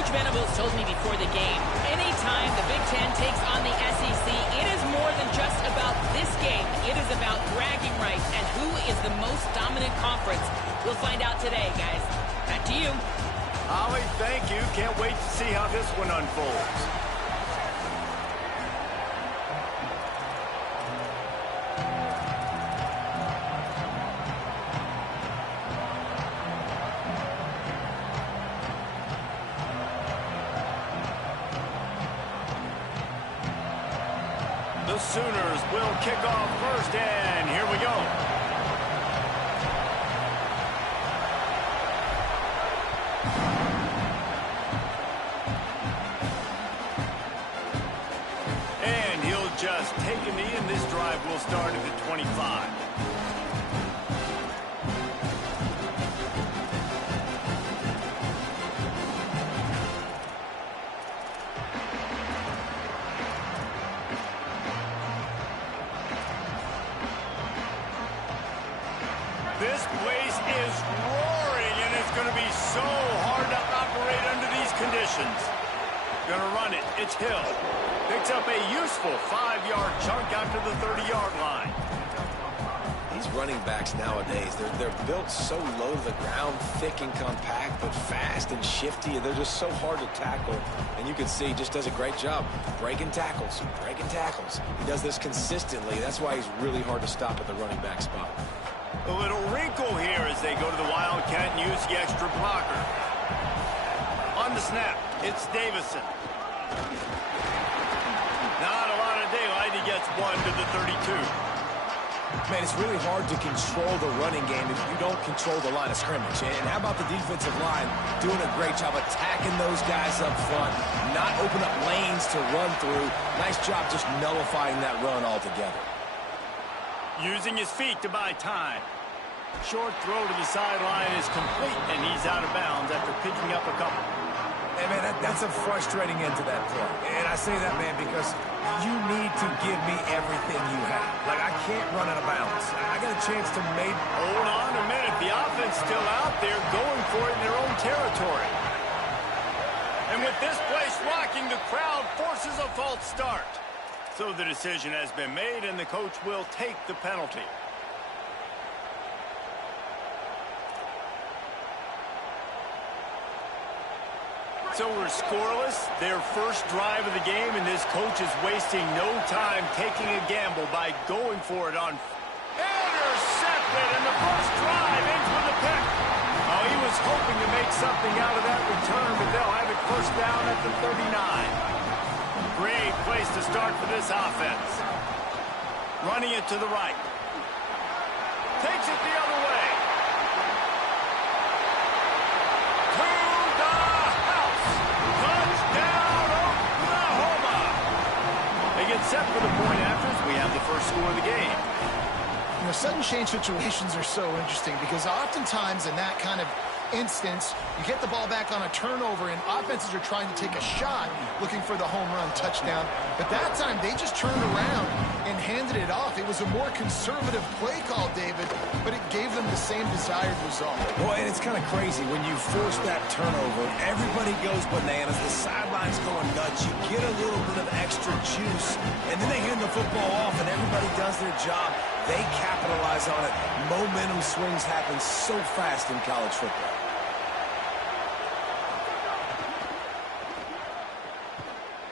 Coach Venables told me before the game, anytime the Big Ten takes on the SEC, it is more than just about this game. It is about bragging rights and who is the most dominant conference. We'll find out today, guys. Back to you. Ollie, thank you. Can't wait to see how this one unfolds. The Sooners will kick off first, and here we go. And he'll just take a knee, and this drive will start at the 25. This place is roaring, and it's going to be so hard to operate under these conditions. Going to run it. It's Hill. Picks up a useful 5-yard chunk after the 30-yard line. These running backs nowadays, they're built so low to the ground, thick and compact, but fast and shifty. They're just so hard to tackle. And you can see he just does a great job breaking tackles, breaking tackles. He does this consistently. That's why he's really hard to stop at the running back spot. A little wrinkle here as they go to the Wildcat and use the extra blocker. On the snap, it's Davison. Not a lot of daylight. He gets one to the 32. Man, it's really hard to control the running game if you don't control the line of scrimmage. And how about the defensive line doing a great job attacking those guys up front, not open up lanes to run through. Nice job just nullifying that run altogether. Using his feet to buy time. Short throw to the sideline is complete, and he's out of bounds after picking up a couple. Hey, man, that's a frustrating end to that play. And I say that, man, because you need to give me everything you have. Like, I can't run out of bounds. I got a chance to maybe... Hold on a minute. The offense still out there going for it in their own territory. And with this place rocking, the crowd forces a false start. So the decision has been made, and the coach will take the penalty. So we're scoreless, their first drive of the game, and this coach is wasting no time taking a gamble by going for it on... Intercepted, and the first drive ends with a pick. Oh, he was hoping to make something out of that return, but they'll have it first down at the 39. Great place to start for this offense. Running it to the right. Takes it the other way. To the house. Touchdown, Oklahoma. They get set for the point afters. We have the first score of the game. You know, sudden change situations are so interesting because oftentimes in that kind of instance, you get the ball back on a turnover and offenses are trying to take a shot looking for the home run touchdown. But that time, they just turned around and handed it off. It was a more conservative play call, David, but it gave them the same desired result. Well, and it's kind of crazy. When you force that turnover, everybody goes bananas. The sideline's going nuts. You get a little bit of extra juice, and then they hand the football off, and everybody does their job. They capitalize on it. Momentum swings happen so fast in college football.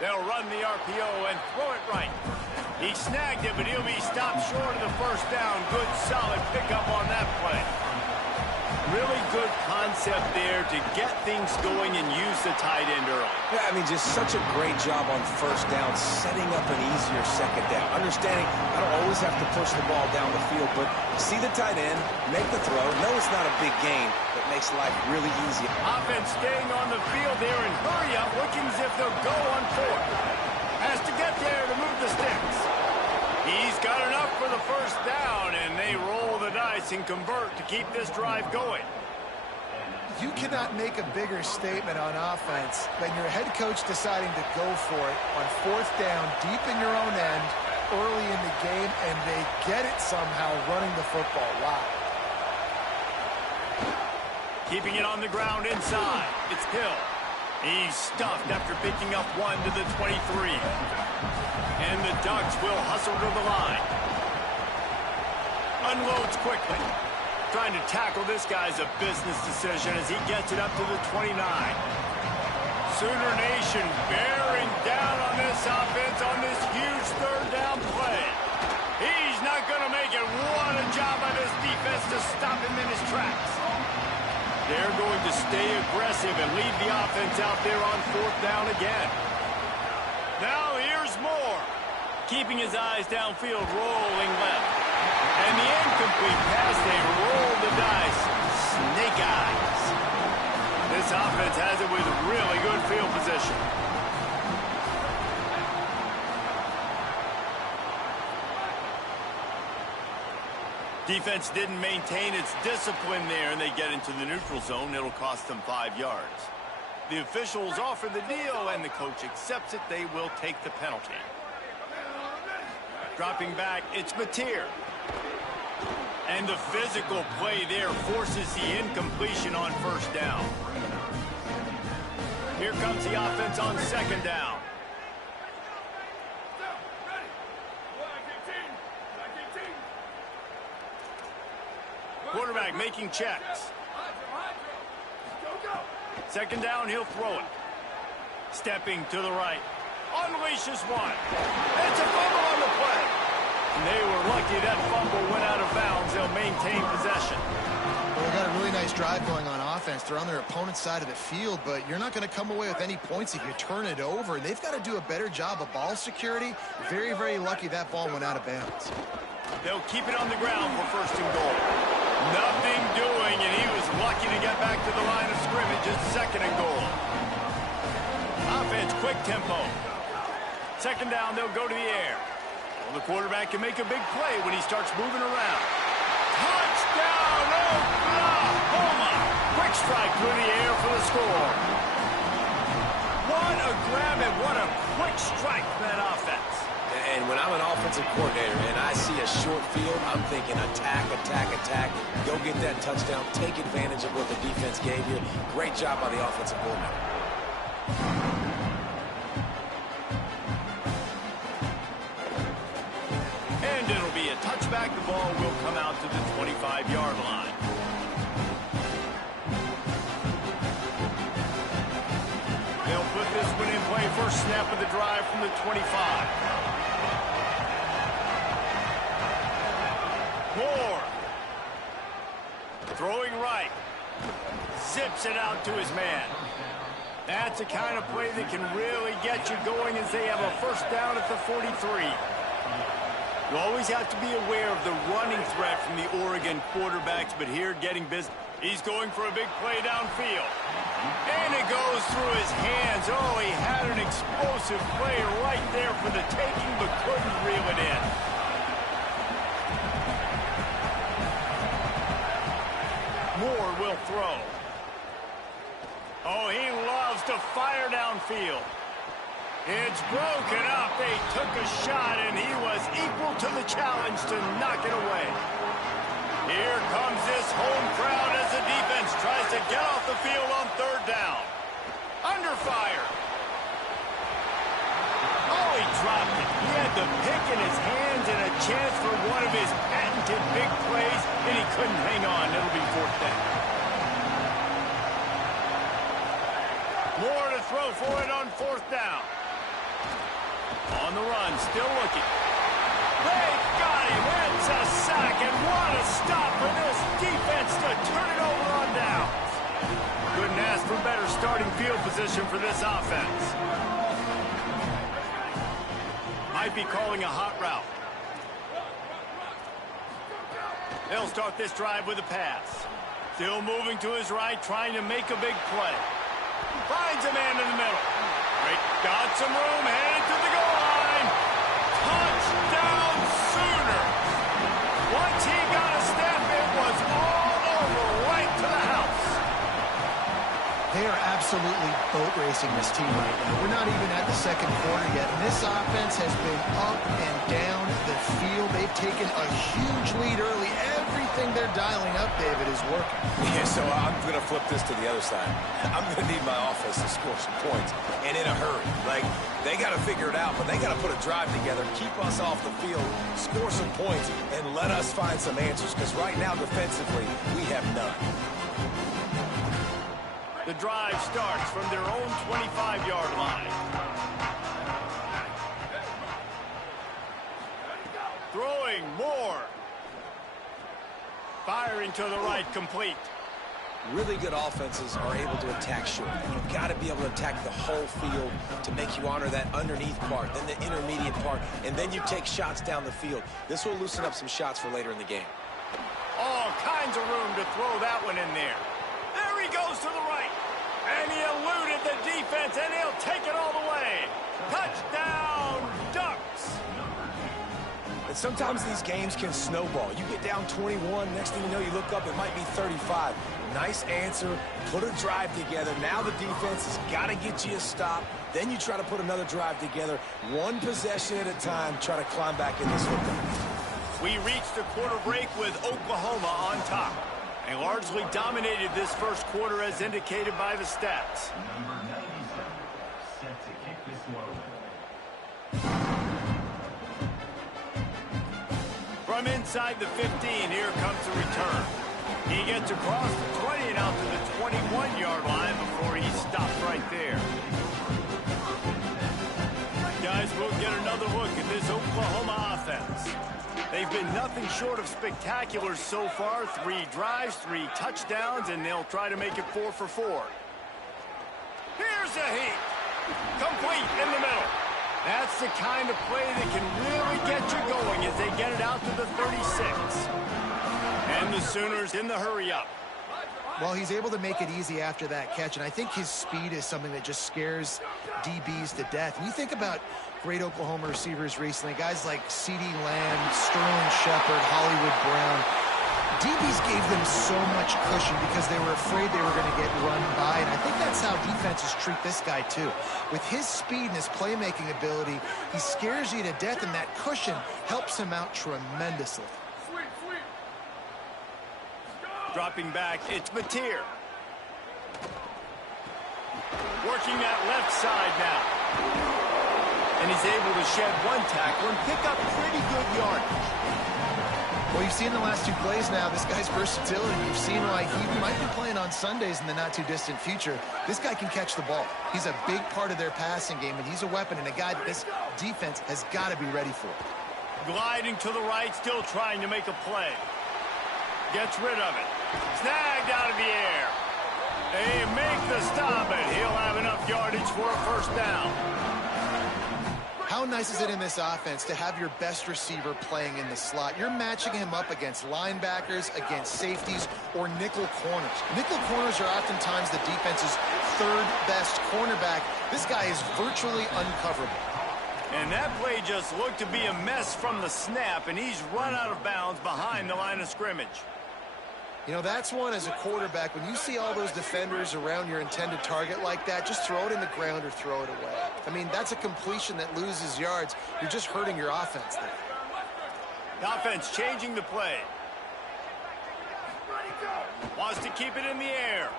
They'll run the RPO and throw it right. He snagged it, but he'll be stopped short of the first down. Good, solid pickup on that play. Really good concept there to get things going and use the tight end early. Yeah, I mean, just such a great job on first down, setting up an easier second down. Understanding I don't always have to push the ball down the field, but see the tight end, make the throw. No, it's not a big gain, but makes life really easy. Offense staying on the field there and hurry up, looking as if they'll go on fourth. Has to get there to move the sticks. He's got enough for the first down, and they roll the dice and convert to keep this drive going. You cannot make a bigger statement on offense than your head coach deciding to go for it on fourth down, deep in your own end, early in the game, and they get it somehow running the football. Wow. Keeping it on the ground inside. It's Hill. He's stuffed after picking up one to the 23. And the Ducks will hustle to the line. Unloads quickly. Trying to tackle this guy's a business decision as he gets it up to the 29. Sooner Nation bearing down on this offense on this huge third down play. He's not going to make it. What a job by this defense to stop him in his tracks. They're going to stay aggressive and lead the offense out there on fourth down again. Now here's Moore. Keeping his eyes downfield, rolling left. And the incomplete pass, they roll the dice. Snake eyes. This offense has it with really good field position. Defense didn't maintain its discipline there, and they get into the neutral zone. It'll cost them 5 yards. The officials offer the deal, and the coach accepts it. They will take the penalty. Dropping back, it's Mateer. And the physical play there forces the incompletion on first down. Here comes the offense on second down. Quarterback making checks. Second down, he'll throw it. Stepping to the right. Unleashes one. It's a fumble on the play. And they were lucky that fumble went out of bounds. They'll maintain possession. Well, they got a really nice drive going on offense. They're on their opponent's side of the field, but you're not going to come away with any points if you turn it over. And they've got to do a better job of ball security. Very, very lucky that ball went out of bounds. They'll keep it on the ground for first and goal. Nothing doing, and he was lucky to get back to the line of scrimmage at second and goal. Offense, quick tempo. Second down, they'll go to the air. Well, the quarterback can make a big play when he starts moving around. Touchdown, Oklahoma! Quick strike through the air for the score. What a grab and what a quick strike for that offense. And when I'm an offensive coordinator and I see a short field, I'm thinking attack, attack, attack. Go get that touchdown. Take advantage of what the defense gave you. Great job by the offensive coordinator. And it'll be a touchback. The ball will come out to the 25-yard line. They'll put this one in play. First snap of the drive from the 25. Moore. Throwing right. Zips it out to his man. That's the kind of play that can really get you going as they have a first down at the 43. You always have to be aware of the running threat from the Oregon quarterbacks, but here getting business. He's going for a big play downfield. And it goes through his hands. Oh, he had an explosive play right there for the taking, but couldn't reel it in. Moore will throw. Oh, he loves to fire downfield. It's broken up. They took a shot, and he was equal to the challenge to knock it away. Here comes this home crowd as the defense tries to get off the field on third down. Under fire. Oh, he dropped it. He had the pick in his hands and a chance for one of his patented big plays, and he couldn't hang on. It'll be fourth down. More to throw for it on fourth down. On the run, still looking. They got him. It's a sack, and what a stop for this defense to turn it over on downs. Couldn't ask for better starting field position for this offense. Might be calling a hot route. They'll start this drive with a pass. Still moving to his right, trying to make a big play. Finds a man in the middle. Right, got some room, headed to the goal line. Touchdown Sooners. Once he got a step, it was all over, right to the house. They are absolutely boat racing this team right now. We're not even at the second quarter yet, and this offense has been up and down the field. They've taken a huge lead early. everything they're dialing up, David, is working. Yeah, so I'm going to flip this to the other side. I'm going to need my offense to score some points, and in a hurry. Like, they got to figure it out, but they got to put a drive together, keep us off the field, score some points, and let us find some answers, because right now, defensively, we have none. The drive starts from their own 25-yard line. Throwing more. Firing to the right, complete. Really good offenses are able to attack short. You've got to be able to attack the whole field to make you honor that underneath part, then the intermediate part, and then you take shots down the field. This will loosen up some shots for later in the game. All kinds of room to throw that one in there. There he goes to the right. And he eluded the defense, and he'll take it all the way. Touchdown, Ducks. And sometimes these games can snowball. You get down 21, next thing you know, you look up, it might be 35. Nice answer, put a drive together. Now the defense has got to get you a stop. Then you try to put another drive together. One possession at a time, try to climb back in this football. We reached the quarter break with Oklahoma on top. They largely dominated this first quarter as indicated by the stats. From inside the 15, here comes the return. He gets across the 20 and out to the 21-yard line before he stopped right there. Guys, we'll get another look at this Oklahoma offense. They've been nothing short of spectacular so far. 3 drives, 3 touchdowns, and they'll try to make it 4 for 4. Here's a heat. Complete in the middle. That's the kind of play that can really get you going as they get it out to the 36. And the Sooners in the hurry up. Well, he's able to make it easy after that catch, and I think his speed is something that just scares DBs to death. And you think about great Oklahoma receivers recently, guys like CeeDee Lamb, Sterling Shepard, Hollywood Brown. DBs gave them so much cushion because they were afraid they were going to get run by, and I think that's how defenses treat this guy too. With his speed and his playmaking ability, he scares you to death, and that cushion helps him out tremendously. Dropping back, it's Mateer. Working that left side now. And he's able to shed 1 tackle and pick up pretty good yardage. Well, you've seen the last 2 plays now, this guy's versatility. You've seen why he might be playing on Sundays in the not-too-distant future. This guy can catch the ball. He's a big part of their passing game, and he's a weapon and a guy that this defense has got to be ready for. Gliding to the right, still trying to make a play. Gets rid of it. Snagged out of the air. They make the stop, and he'll have enough yardage for a first down. How nice is it in this offense to have your best receiver playing in the slot? You're matching him up against linebackers, against safeties, or nickel corners. Nickel corners are oftentimes the defense's 3rd best cornerback. This guy is virtually uncoverable. And that play just looked to be a mess from the snap, and he's run out of bounds behind the line of scrimmage. You know, that's one as a quarterback. When you see all those defenders around your intended target like that, just throw it in the ground or throw it away. I mean, that's a completion that loses yards. You're just hurting your offense there. The offense changing the play. Wants to keep it in the air.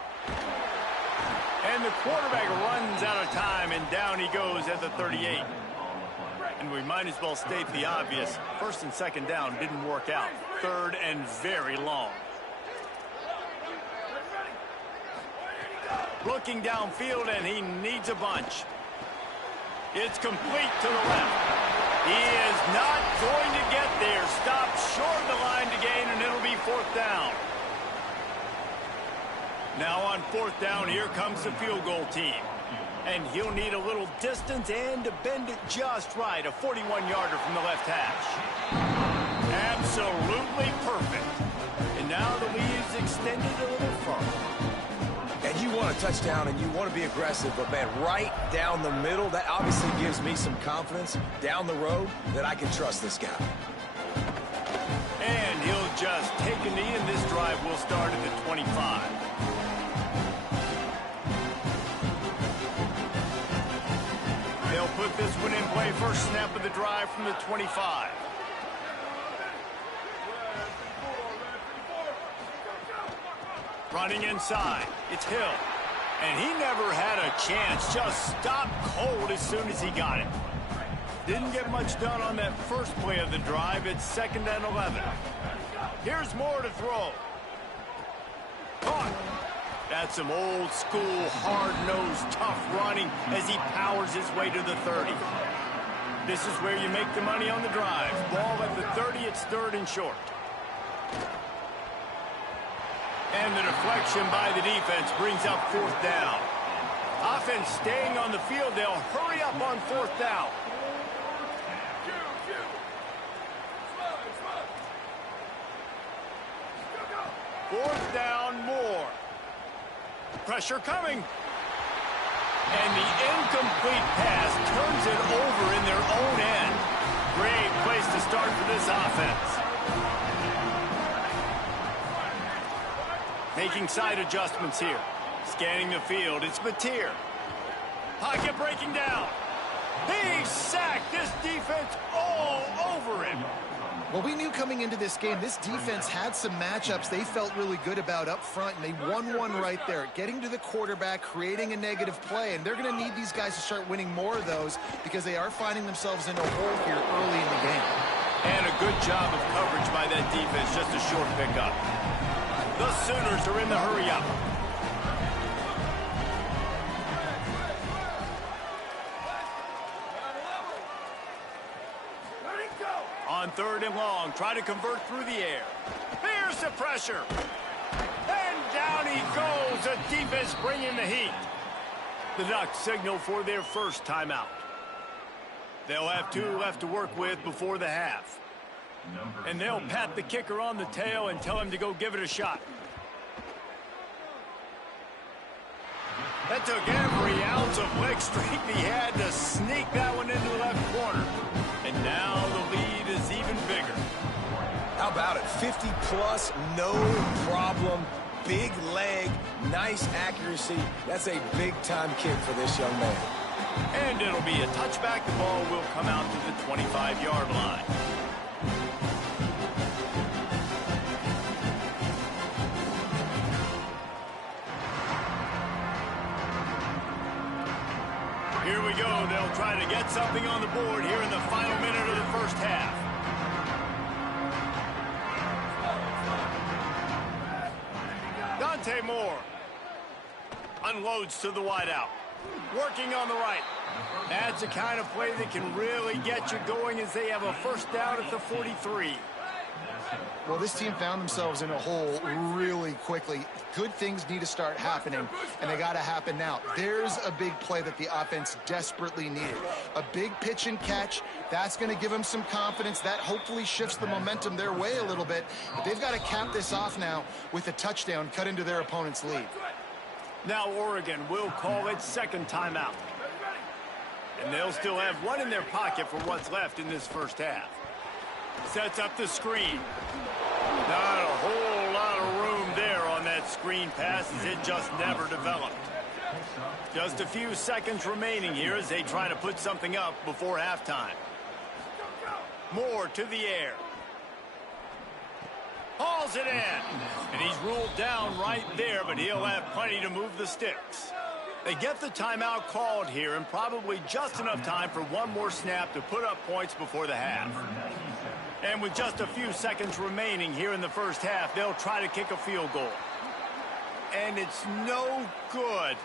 And the quarterback runs out of time, and down he goes at the 38. And we might as well state the obvious. 1st and 2nd down didn't work out. 3rd and very long. Looking downfield, and he needs a bunch. It's complete to the left. He is not going to get there. Stopped short of the line to gain, and it'll be 4th down. Now on 4th down, here comes the field goal team. And he'll need a little distance and to bend it just right. A 41-yarder from the left hash. Absolutely perfect. And now the lead's extended a little further. And you want a touchdown, and you want to be aggressive, but, man, right down the middle, that obviously gives me some confidence down the road that I can trust this guy. And he'll just take a knee, and this drive will start at the 25. They'll put this one in play. First snap of the drive from the 25. Running inside. It's Hill. And he never had a chance. Just stopped cold as soon as he got it. Didn't get much done on that first play of the drive. It's 2nd and 11. Here's Moore to throw. Caught. That's some old school, hard-nosed, tough running as he powers his way to the 30. This is where you make the money on the drive. Ball at the 30, it's 3rd and short. And the deflection by the defense brings up 4th down. Offense staying on the field. They'll hurry up on 4th down. Fourth down, Moore. Pressure coming. And the incomplete pass turns it over in their own end. Great place to start for this offense. Making side adjustments here. Scanning the field, it's Mateer. Pocket breaking down. He's sacked. This defense all over him. Well, we knew coming into this game, this defense had some matchups they felt really good about up front, and they won one right there, getting to the quarterback, creating a negative play, and they're going to need these guys to start winning more of those because they are finding themselves in a hole here early in the game. And a good job of coverage by that defense, just a short pickup. The Sooners are in the hurry-up. On 3rd and long, try to convert through the air. Here's the pressure. And down he goes. The defense bringing the heat. The Ducks signal for their first timeout. They'll have 2 left to work with before the half. And they'll pat the kicker on the tail and tell him to go give it a shot. That took every ounce of leg strength he had to sneak that one into the left corner. And now the lead is even bigger. How about it? 50-plus, no problem. Big leg, nice accuracy. That's a big-time kick for this young man. And it'll be a touchback. The ball will come out to the 25-yard line. Here we go. They'll try to get something on the board here in the final minute of the first half. Dante Moore unloads to the wideout. Working on the right. That's the kind of play that can really get you going as they have a first down at the 43. Well, this team found themselves in a hole really quickly. Good things need to start happening, and they got to happen now. There's a big play that the offense desperately needed. A big pitch and catch. That's going to give them some confidence. That hopefully shifts the momentum their way a little bit. But they've got to cap this off now with a touchdown cut into their opponent's lead. Now Oregon will call its 2nd timeout. And they'll still have one in their pocket for what's left in this first half. Sets up the screen. Not a whole lot of room there on that screen pass as it just never developed. Just a few seconds remaining here as they try to put something up before halftime. Moore to the air. Hauls it in. And he's ruled down right there, but he'll have plenty to move the sticks. They get the timeout called here and probably just enough time for one more snap to put up points before the half. And with just a few seconds remaining here in the first half, they'll try to kick a field goal. And it's no good.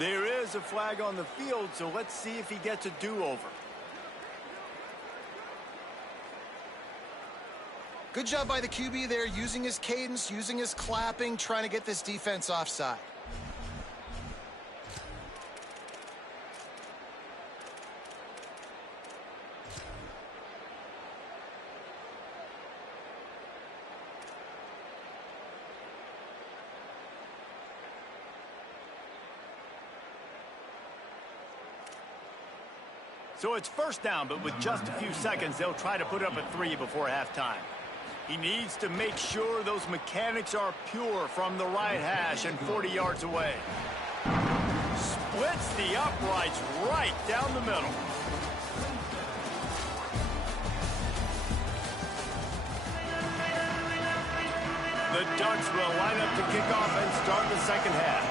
There is a flag on the field, so let's see if he gets a do-over. Good job by the QB there, using his cadence, using his clapping, trying to get this defense offside. So it's first down, but with just a few seconds, they'll try to put up a 3 before halftime. He needs to make sure those mechanics are pure from the right hash and 40 yards away. Splits the uprights right down the middle. The Ducks will line up to kick off and start the second half.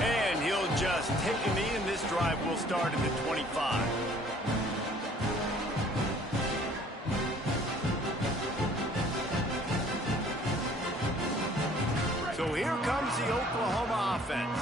And he'll just take a knee, and this drive will start at the 25. So here comes the Oklahoma offense.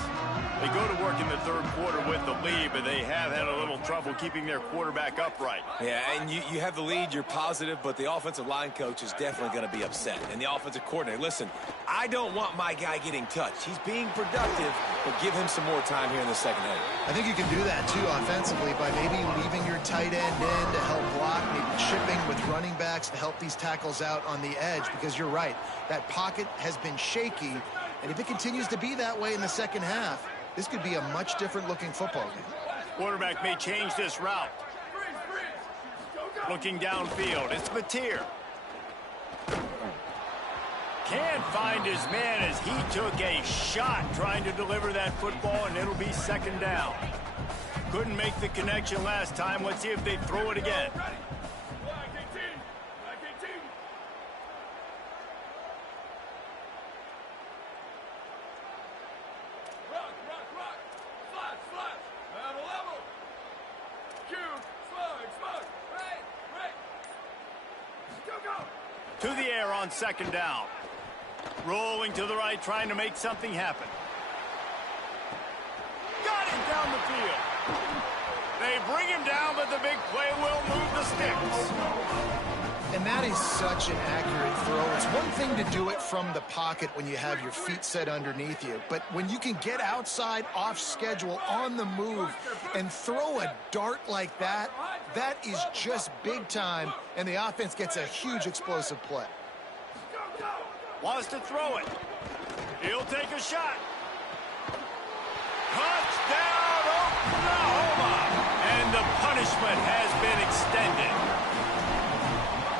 They go to work in the third quarter with the lead, but they have had a little trouble keeping their quarterback upright. Yeah, and you have the lead, you're positive, but the offensive line coach is definitely going to be upset. And the offensive coordinator, listen, I don't want my guy getting touched. He's being productive, but give him some more time here in the second half. I think you can do that, too, offensively, by maybe leaving your tight end in to help block, maybe chipping with running backs to help these tackles out on the edge, because you're right, that pocket has been shaky, and if it continues to be that way in the second half, this could be a much different-looking football game. Quarterback may change this route. Looking downfield, it's Mateer. Can't find his man as he took a shot trying to deliver that football, and it'll be second down. Couldn't make the connection last time. Let's see if they throw it again. To the air on second down. Rolling to the right, trying to make something happen. Got him down the field. They bring him down, but the big play will move the sticks. And that is such an accurate throw. It's one thing to do it from the pocket when you have your feet set underneath you, but when you can get outside, off schedule, on the move, and throw a dart like that, that is just big time, and the offense gets a huge explosive play. Wants to throw it. He'll take a shot. Touchdown, Oklahoma! And the punishment has been extended.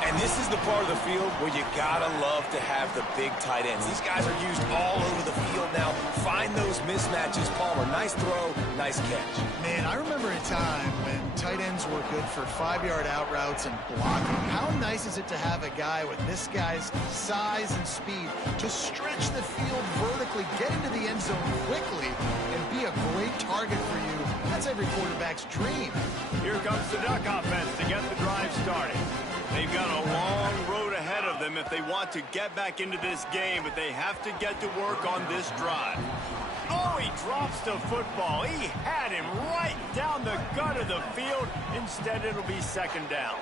And this is the part of the field where you gotta love to have the big tight ends. These guys are used all over the field now. Find those mismatches. Palmer, nice throw, nice catch. Man, I remember a time when tight ends were good for 5-yard out routes and blocking. How nice is it to have a guy with this guy's size and speed to stretch the field vertically, get into the end zone quickly, and be a great target for you? That's every quarterback's dream. Here comes the Duck offense to get the drive started. They've got a long road ahead of them if they want to get back into this game, but they have to get to work on this drive. Oh, he drops the football. He had him right down the gut of the field. Instead, it'll be second down.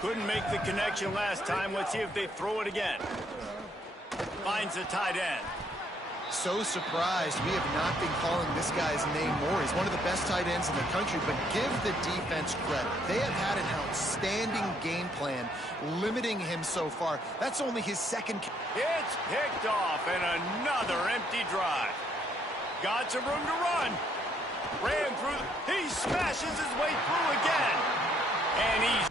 Couldn't make the connection last time. Let's see if they throw it again. Finds the tight end. So surprised we have not been calling this guy's name more. He's one of the best tight ends in the country, but give the defense credit. They have had an outstanding game plan, limiting him so far. That's only his second. It's picked off, and another empty drive. Got some room to run. Ran through. He smashes his way through again. And he's...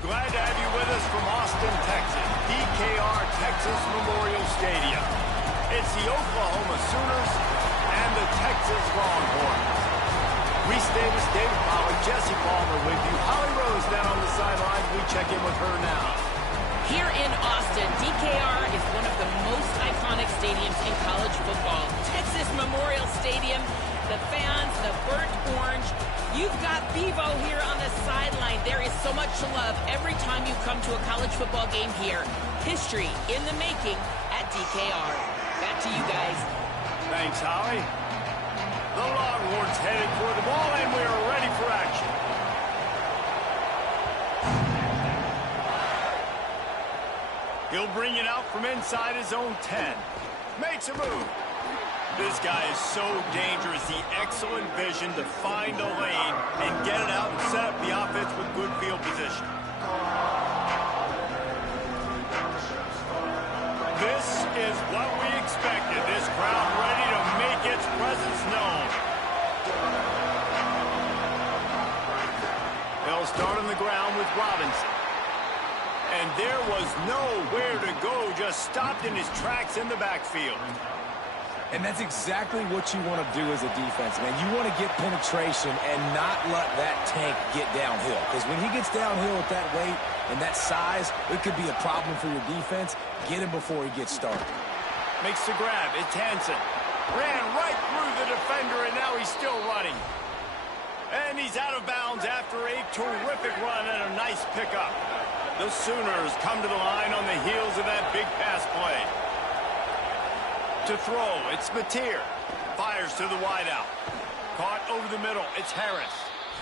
Glad to have you with us from Austin, Texas, DKR Texas Memorial Stadium. It's the Oklahoma Sooners and the Texas Longhorns. Reese Davis, David Pollack, Jesse Palmer with you. Holly Rose down on the sidelines. We check in with her now. Here in Austin, DKR is one of the most iconic stadiums in college football. Texas Memorial Stadium the fans, the burnt orange. You've got Bevo here on the sideline. There is so much to love every time you come to a college football game here. History in the making at DKR. Back to you guys. Thanks, Holly. The Longhorns headed for the ball, and we are ready for action. He'll bring it out from inside his own 10. Makes a move. This guy is so dangerous. The excellent vision to find a lane and get it out and set up the offense with good field position. This is what we expected. This crowd ready to make its presence known. They'll start on the ground with Robinson. And there was nowhere to go, just stopped in his tracks in the backfield. And that's exactly what you want to do as a defense, man. You want to get penetration and not let that tank get downhill. Because when he gets downhill with that weight and that size, it could be a problem for your defense. Get him before he gets started. Makes the grab. It's Hansen. Ran right through the defender, and now he's still running. And he's out of bounds after a terrific run and a nice pickup. The Sooners come to the line on the heels of that big pass play. To throw, it's Mateer. Fires to the wideout. Caught over the middle, it's Harris.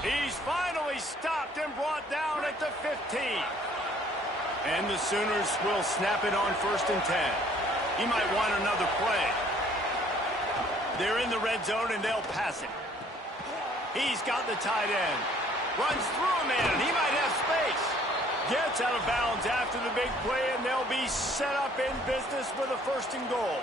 He's finally stopped and brought down at the 15. And the Sooners will snap it on 1st and 10. He might want another play. They're in the red zone and they'll pass it. He's got the tight end. Runs through a man, and he might have space. Gets out of bounds after the big play, and they'll be set up in business with a 1st and goal.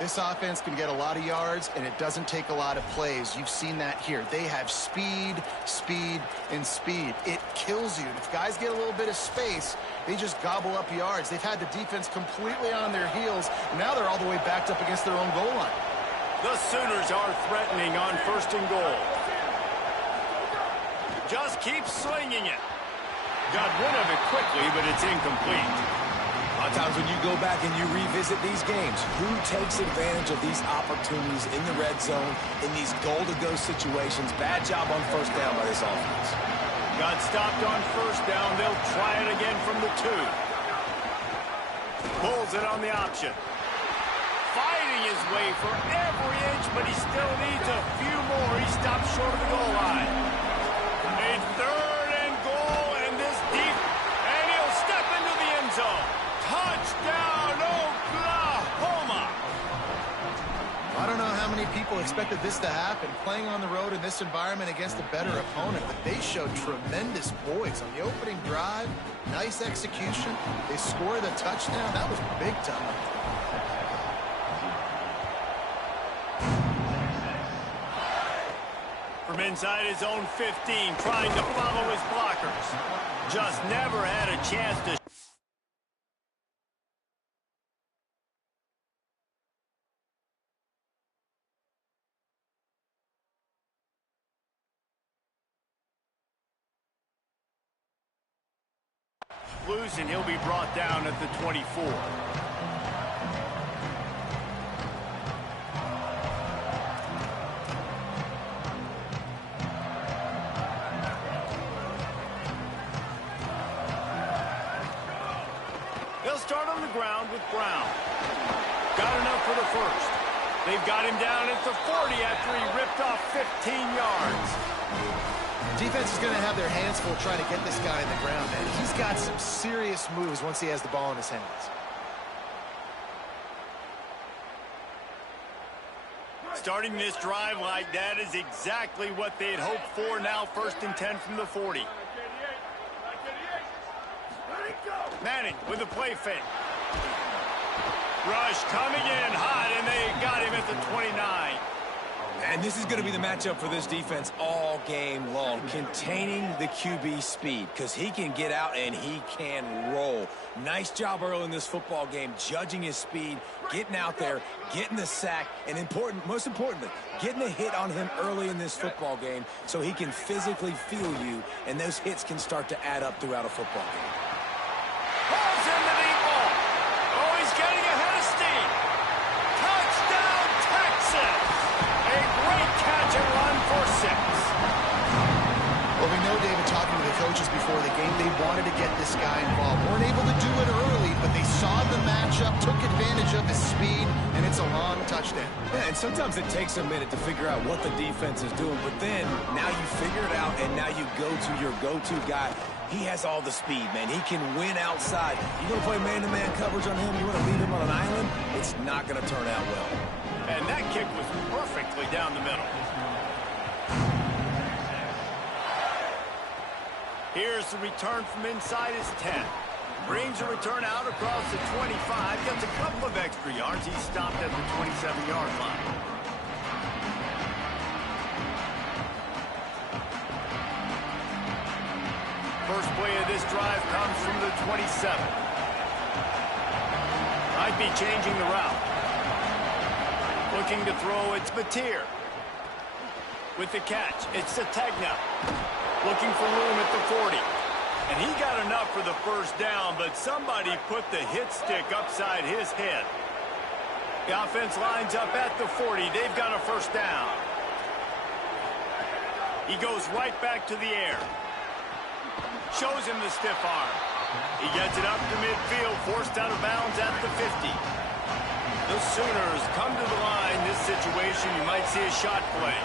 This offense can get a lot of yards, and it doesn't take a lot of plays. You've seen that here. They have speed, speed, and speed. It kills you. If guys get a little bit of space, they just gobble up yards. They've had the defense completely on their heels, and now they're all the way backed up against their own goal line. The Sooners are threatening on 1st and goal. Just keep slinging it. Got rid of it quickly, but it's incomplete. A lot of times when you go back and you revisit these games, who takes advantage of these opportunities in the red zone, in these goal-to-go situations? Bad job on 1st down by this offense. Got stopped on 1st down. They'll try it again from the 2. Pulls it on the option. Fighting his way for every inch, but he still needs a few more. He stops short of the goal line. A 3rd and goal, and this deep, and he'll step into the end zone. Touchdown, Oklahoma! I don't know how many people expected this to happen, playing on the road in this environment against a better opponent, but they showed tremendous poise on the opening drive. Nice execution. They score the touchdown. That was big time. From inside his own 15, trying to follow his blockers. Just never had a chance to... loose, and he'll be brought down at the 24. They'll start on the ground with Brown. Got enough for the 1st. They've got him down at the 40 after he ripped off 15 yards. Defense is going to have their hands full trying to get this guy in the ground, man. He's got some serious moves once he has the ball in his hands. Starting this drive like that is exactly what they had hoped for. Now 1st and 10 from the 40. Manning with a play fake. Rush coming in hot, and they got him at the 29. And this is going to be the matchup for this defense all game long, containing the QB speed, because he can get out and he can roll. Nice job early in this football game, judging his speed, getting out there, getting the sack, and most importantly, getting a hit on him early in this football game so he can physically feel you, and those hits can start to add up throughout a football game. Balls in the deep ball. Oh, he's getting ahead of steam. Touchdown, Texas. A great catch advantage of his speed, and it's a long touchdown. Yeah, and sometimes it takes a minute to figure out what the defense is doing, but then now you figure it out, and now you go to your go-to guy. He has all the speed, man. He can win outside. You going to play man-to-man coverage on him? You want to leave him on an island? It's not going to turn out well. And that kick was perfectly down the middle. Here's the return from inside his 10. Brings a return out across the 25. Gets a couple of extra yards. He's stopped at the 27-yard line. First play of this drive comes from the 27. Might be changing the route. Looking to throw, it's Batir. With the catch, it's Sategna. Looking for room at the 40. And he got enough for the first down, but somebody put the hit stick upside his head. The offense lines up at the 40. They've got a first down. He goes right back to the air. Shows him the stiff arm. He gets it up to midfield, forced out of bounds at the 50. The Sooners come to the line. This situation, you might see a shot play.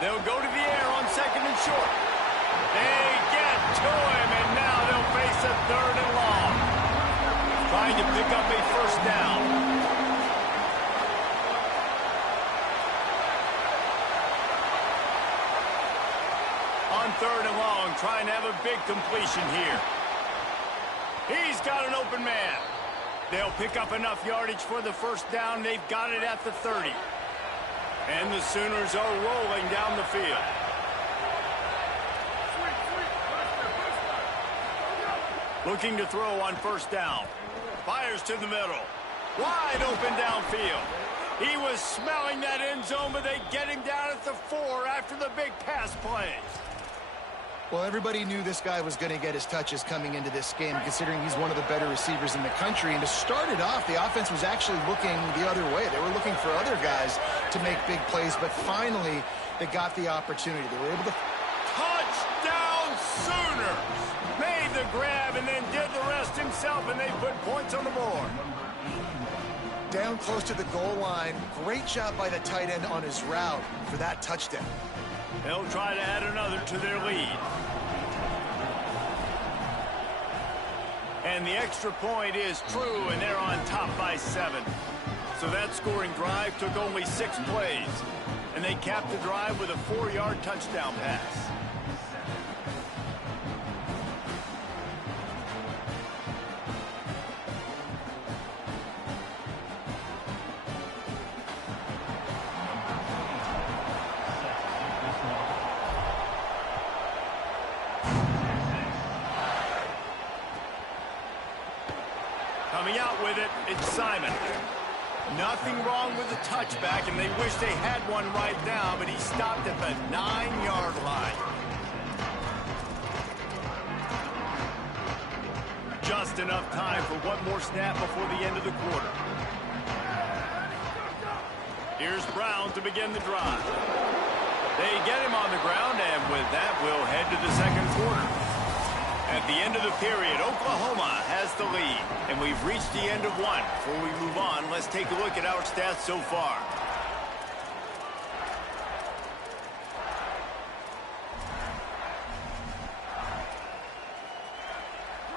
They'll go to the air on second and short. They get to him, and now they'll face a third and long. Trying to pick up a first down. On third and long, trying to have a big completion here. He's got an open man. They'll pick up enough yardage for the first down. They've got it at the 30. And the Sooners are rolling down the field. Looking to throw on first down. Fires to the middle. Wide open downfield. He was smelling that end zone, but they get him down at the 4 after the big pass play. Well, everybody knew this guy was going to get his touches coming into this game, considering he's one of the better receivers in the country. And to start it off, the offense was actually looking the other way. They were looking for other guys to make big plays, but finally they got the opportunity. They were able to... Touchdown Sooners! Made the grab and then did the rest himself, and they put points on the board. Down close to the goal line. Great job by the tight end on his route for that touchdown. They'll try to add another to their lead. And the extra point is true, and they're on top by 7. So that scoring drive took only 6 plays. And they capped the drive with a 4-yard touchdown pass. Coming out with it, it's Simon. Nothing wrong with the touchback, and they wish they had one right now, but he stopped at the 9-yard line. Just enough time for one more snap before the end of the quarter. Here's Brown to begin the drive. They get him on the ground, and with that, we'll head to the second quarter. At the end of the period, Oklahoma has the lead, and we've reached the end of one. Before we move on, let's take a look at our stats so far.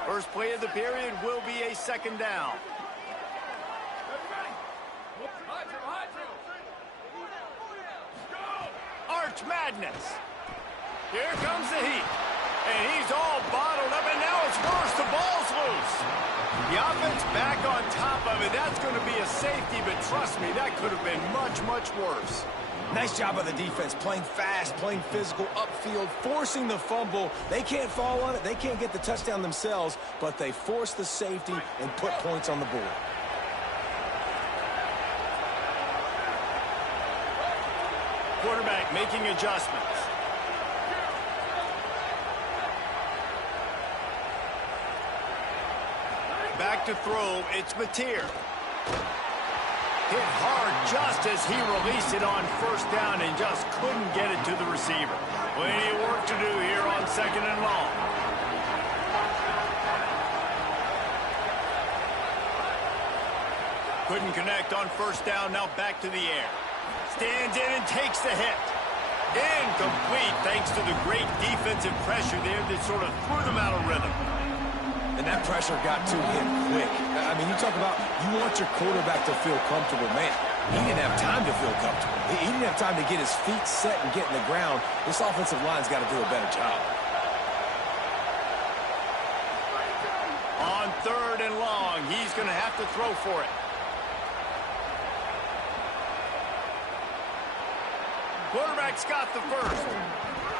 First play of the period will be a second down. Arch Madness. Here comes the heat. And he's all bottled up, and now it's worse. The ball's loose. The offense back on top of it. That's going to be a safety, but trust me, that could have been much, much worse. Nice job of the defense, playing fast, playing physical, upfield, forcing the fumble. They can't fall on it. They can't get the touchdown themselves, but they force the safety and put points on the board. Quarterback making adjustments. Back to throw, it's Batir. Hit hard just as he released it on first down and just couldn't get it to the receiver. Plenty of work to do here on second and long. Couldn't connect on first down. Now back to the air. Stands in and takes the hit. Incomplete thanks to the great defensive pressure there that sort of threw them out of rhythm. And that pressure got to him quick. I mean, you talk about you want your quarterback to feel comfortable. Man, he didn't have time to feel comfortable. He didn't have time to get his feet set and get in the ground. This offensive line's got to do a better job. On 3rd and long, he's going to have to throw for it. Quarterback's got the first.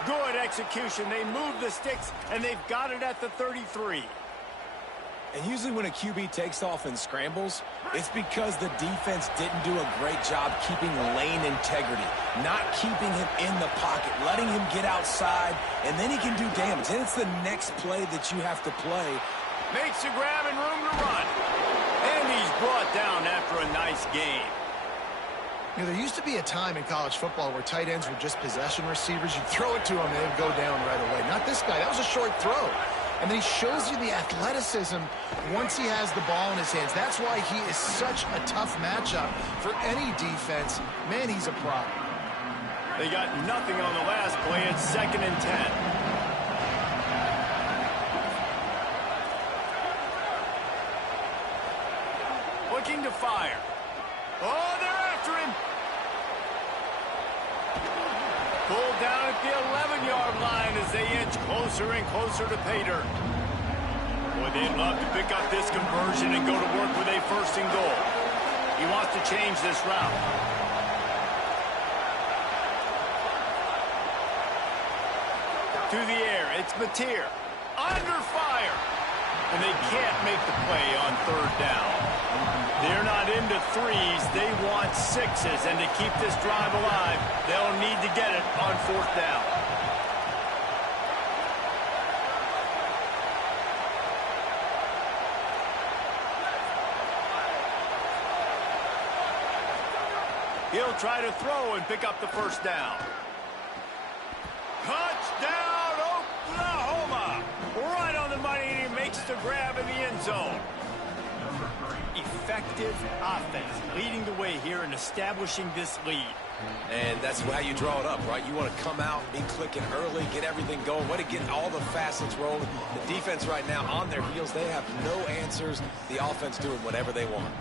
Good execution. They move the sticks, and they've got it at the 33. And usually when a QB takes off and scrambles, it's because the defense didn't do a great job keeping lane integrity, not keeping him in the pocket, letting him get outside, and then he can do damage. And it's the next play that you have to play. Makes a grab and room to run. And he's brought down after a nice game. You know, there used to be a time in college football where tight ends were just possession receivers. You'd throw it to him and they'd go down right away. Not this guy. That was a short throw. And then he shows you the athleticism once he has the ball in his hands. That's why he is such a tough matchup for any defense. Man, he's a problem. They got nothing on the last play. It's 2nd and 10. Looking to fire. Oh, they're after him. Pulled down at the 11-yard line as they inch closer and closer to pay dirt. Boy, they'd love to pick up this conversion and go to work with a 1st and goal. He wants to change this route. To the air, it's Mateer. Under fire. And they can't make the play on 3rd down. They're not into 3s. They want 6s. And to keep this drive alive, they'll need to get it on 4th down. He'll try to throw and pick up the 1st down. Touchdown, Oklahoma! Right on the money, and he makes the grab in the end zone. Effective offense, leading the way here and establishing this lead. And that's how you draw it up, right? You want to come out, be clicking early, get everything going, want to get all the facets rolling. The defense right now on their heels, they have no answers. The offense doing whatever they want.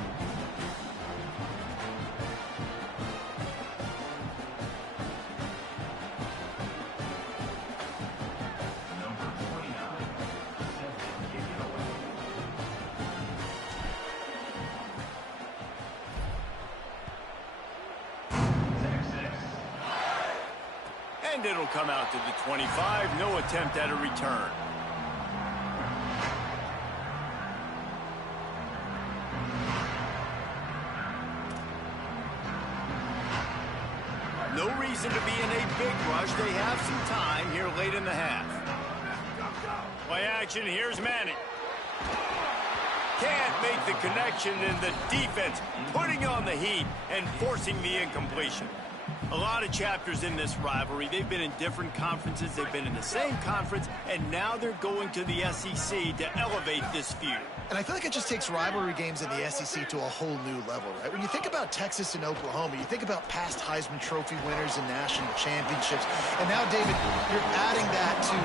And it'll come out to the 25. No attempt at a return. No reason to be in a big rush. They have some time here late in the half. Play action. Here's Manning. Can't make the connection, and the defense putting on the heat and forcing the incompletion. A lot of chapters in this rivalry. They've been in different conferences. They've been in the same conference, and now they're going to the SEC to elevate this feud. And I feel like it just takes rivalry games in the SEC to a whole new level, right? When you think about Texas and Oklahoma, you think about past Heisman Trophy winners and national championships. And now, David, you're adding that to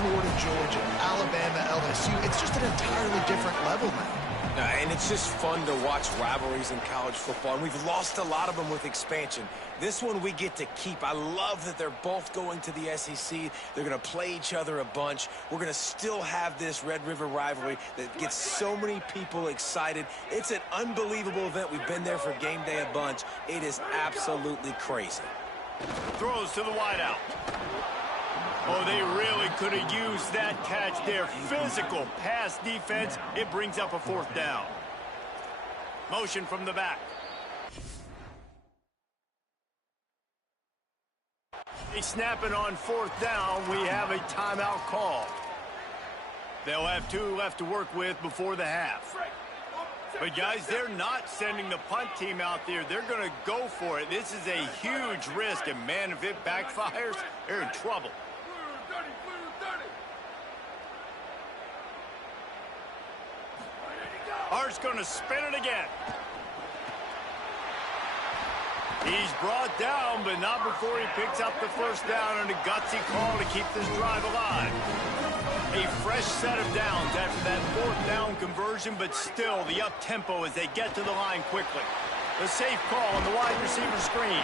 Florida, Georgia, Alabama, LSU. It's just an entirely different level now. And it's just fun to watch rivalries in college football. And we've lost a lot of them with expansion. This one we get to keep. I love that they're both going to the SEC. They're going to play each other a bunch. We're going to still have this Red River rivalry that gets so many people excited. It's an unbelievable event. We've been there for game day a bunch. It is absolutely crazy. Throws to the wideout. Oh, they really could have used that catch there. Physical pass defense. It brings up a 4th down. Motion from the back. He's snapping on 4th down. We have a timeout call. They'll have 2 left to work with before the half. But, guys, they're not sending the punt team out there. They're going to go for it. This is a huge risk, and, man, if it backfires, they're in trouble. Hart's going to spin it again. He's brought down, but not before he picks up the first down and a gutsy call to keep this drive alive. A fresh set of downs after that fourth down conversion, but still the up-tempo as they get to the line quickly. The safe call on the wide receiver screen.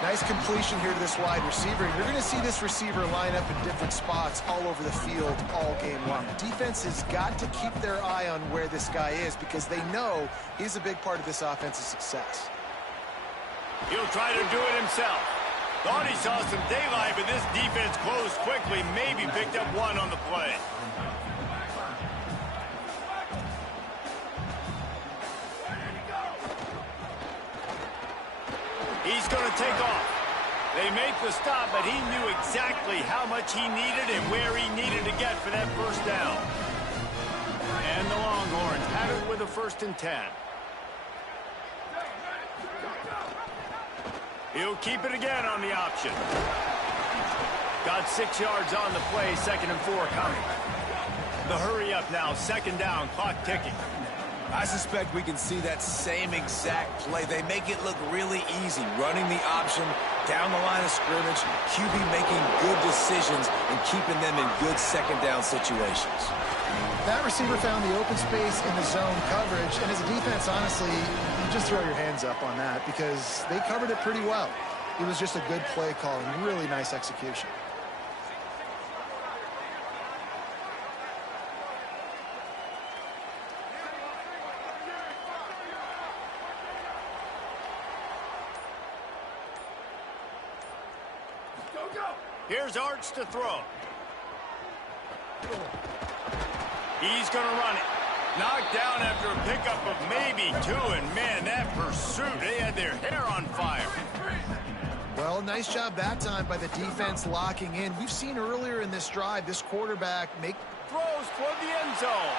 Nice completion here to this wide receiver. You're going to see this receiver line up in different spots all over the field all game long. Defense has got to keep their eye on where this guy is because they know he's a big part of this offense's success. He'll try to do it himself. Thought he saw some daylight, but this defense closed quickly. Maybe picked up one on the play. He's going to take off. They make the stop, but he knew exactly how much he needed and where he needed to get for that first down. And the Longhorns have it with a 1st and 10. He'll keep it again on the option. Got 6 yards on the play, 2nd and 4 coming. The hurry up now, 2nd down, clock ticking. I suspect we can see that same exact play. They make it look really easy, running the option down the line of scrimmage, QB making good decisions and keeping them in good 2nd down situations. That receiver found the open space in the zone coverage, and as a defense, honestly, you just throw your hands up on that because they covered it pretty well. It was just a good play call and really nice execution. Here's Arch to throw. He's going to run it. Knocked down after a pickup of maybe 2, and man, that pursuit, they had their hair on fire. Well, nice job that time by the defense locking in. We've seen earlier in this drive, this quarterback make throws toward the end zone.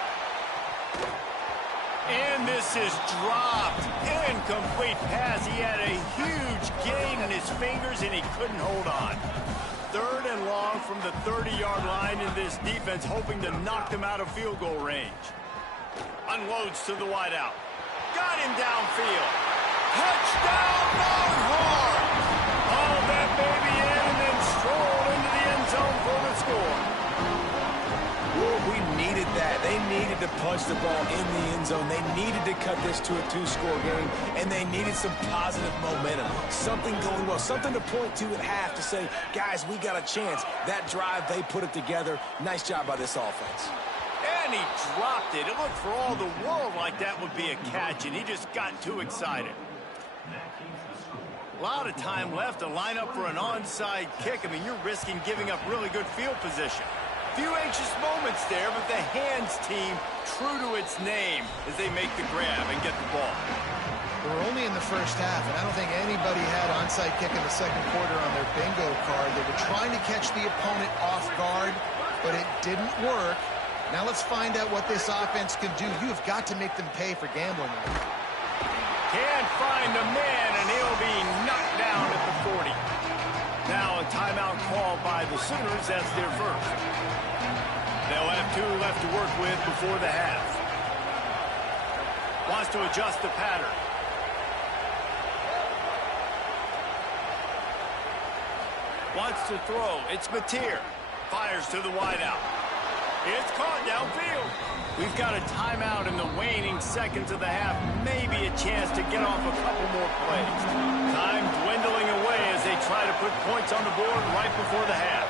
And this is dropped. Incomplete pass. He had a huge gain in his fingers, and he couldn't hold on. 3rd and long from the 30-yard line in this defense, hoping to knock them out of field goal range. Unloads to the wideout. Got him downfield. Touchdown, Longhorns! Hauled that baby in and then strolled into the end zone for the score. We needed that. They needed to punch the ball in the end zone. They needed to cut this to a 2-score game, and they needed some positive momentum. Something going well, something to point to at half to say, guys, we got a chance. That drive, they put it together. Nice job by this offense. And he dropped it. It looked for all the world like that would be a catch, and he just got too excited. A lot of time left to line up for an onside kick. I mean, you're risking giving up really good field position. Few anxious moments there, but the hands team true to its name as they make the grab and get the ball. We're only in the first half, and I don't think anybody had onside kick in the 2nd quarter on their bingo card. They were trying to catch the opponent off guard, but it didn't work. Now let's find out what this offense can do. You have got to make them pay for gambling. Can't find the man, and he'll be knocked down at the 40. Now a timeout call by the Sooners. That's their first. They'll have 2 left to work with before the half. Wants to adjust the pattern. Wants to throw. It's Mateer. Fires to the wideout. It's caught downfield. We've got a timeout in the waning seconds of the half. Maybe a chance to get off a couple more plays. Time dwindling away as they try to put points on the board right before the half.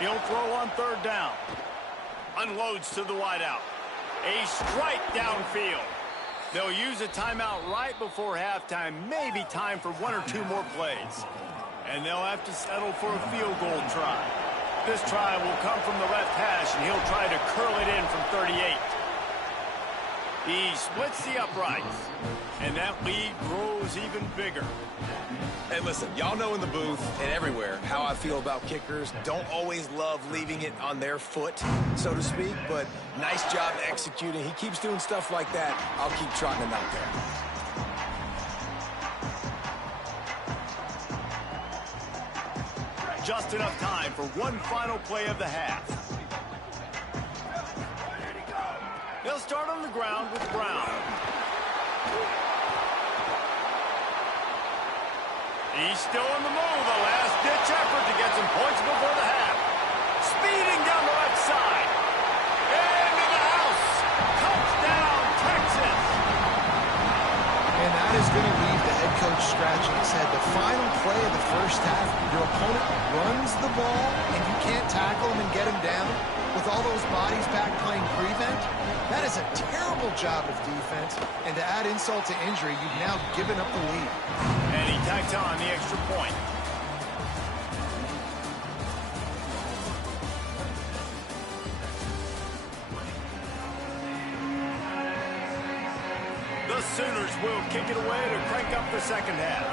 He'll throw on 3rd down. Unloads to the wideout. A strike downfield. They'll use a timeout right before halftime. Maybe time for 1 or 2 more plays. And they'll have to settle for a field goal try. This try will come from the left hash, and he'll try to curl it in from 38. He splits the uprights, and that lead grows even bigger. Hey, listen, y'all know in the booth and everywhere how I feel about kickers. Don't always love leaving it on their foot, so to speak, but nice job executing. He keeps doing stuff like that. I'll keep trotting him out there. Just enough time for one final play of the half. They'll start on the ground with Brown. He's still in the move. A last-ditch effort to get some points before the half. Speeding down the left side. Into the house. Touchdown, Texas. And that is going to leave the head coach scratching his head. The final play of the first half, your opponent runs the ball, and you can't tackle him and get him down with all those bodies back playing prevent. That is a terrible job of defense. And to add insult to injury, you've now given up the lead. And he tacks on the extra point. The Sooners will kick it away to crank up the second half.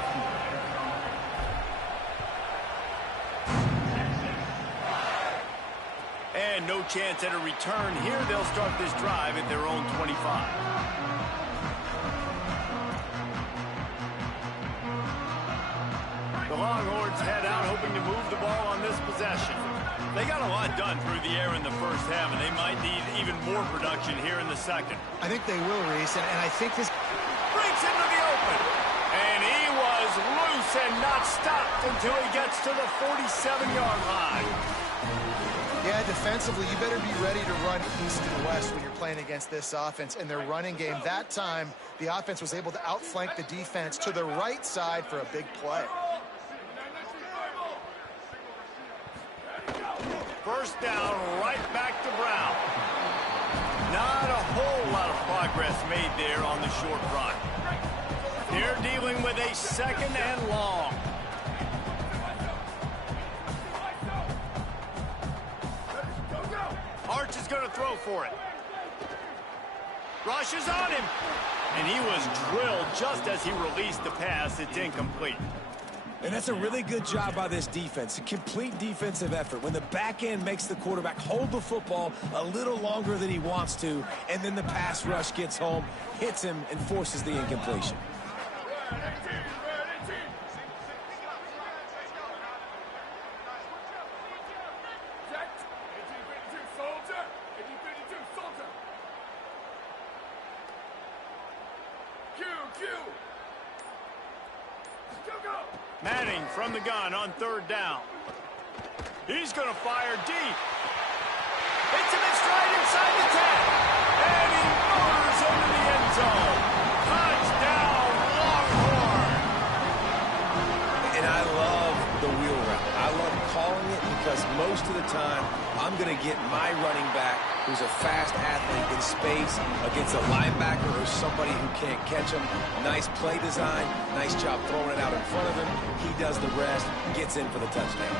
And no chance at a return here. They'll start this drive at their own 25. The Longhorns head out hoping to move the ball on this possession. They got a lot done through the air in the first half, and they might need even more production here in the second. I think they will, Reese, and I think this Breaks into the open. And he was loose and not stopped until he gets to the 47-yard line. Yeah, defensively, you better be ready to run east and west when you're playing against this offense and their running game. That time, the offense was able to outflank the defense to the right side for a big play. First down, right back to Brown. Not a whole lot of progress made there on the short run. They're dealing with a second and long. Arch is going to throw for it. Rush is on him. And he was drilled just as he released the pass. It's incomplete. And that's a really good job by this defense, a complete defensive effort. When the back end makes the quarterback hold the football a little longer than he wants to, and then the pass rush gets home, hits him, and forces the incompletion. Manning from the gun on third down. He's going to fire deep. Hits him in stride inside the 10. And he motors into the end zone. Touchdown, Longhorn. And I love the wheel route. I love calling it because most of the time I'm going to get my running back, who's a fast athlete, in space against a linebacker or somebody who can't catch him. Nice play design, nice job throwing it out in front of him. He does the rest, gets in for the touchdown.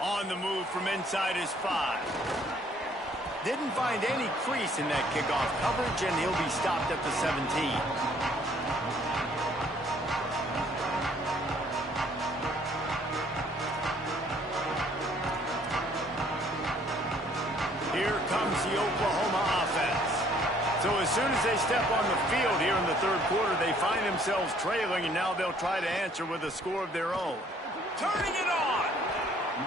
On the move from inside his 5. Didn't find any crease in that kickoff coverage, and he'll be stopped at the 17. Here comes the Oklahoma offense. So as soon as they step on the field here in the third quarter, they find themselves trailing, and now they'll try to answer with a score of their own. Turning it on!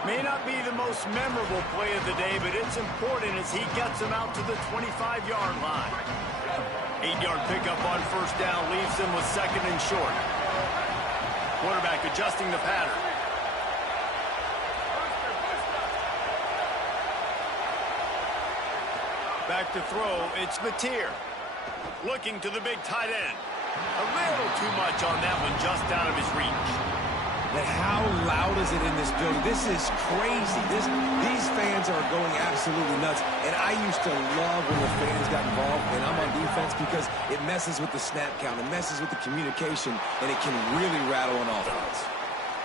May not be the most memorable play of the day, but it's important as he gets them out to the 25-yard line. 8-yard pickup on first down leaves them with second and short. Quarterback adjusting the pattern. Back to throw, it's Mateer. Looking to the big tight end. A little too much on that one, just out of his reach. And how loud is it in this building? This is crazy. These fans are going absolutely nuts. And I used to love when the fans got involved, and I'm on defense, because it messes with the snap count. It messes with the communication, and it can really rattle an offense.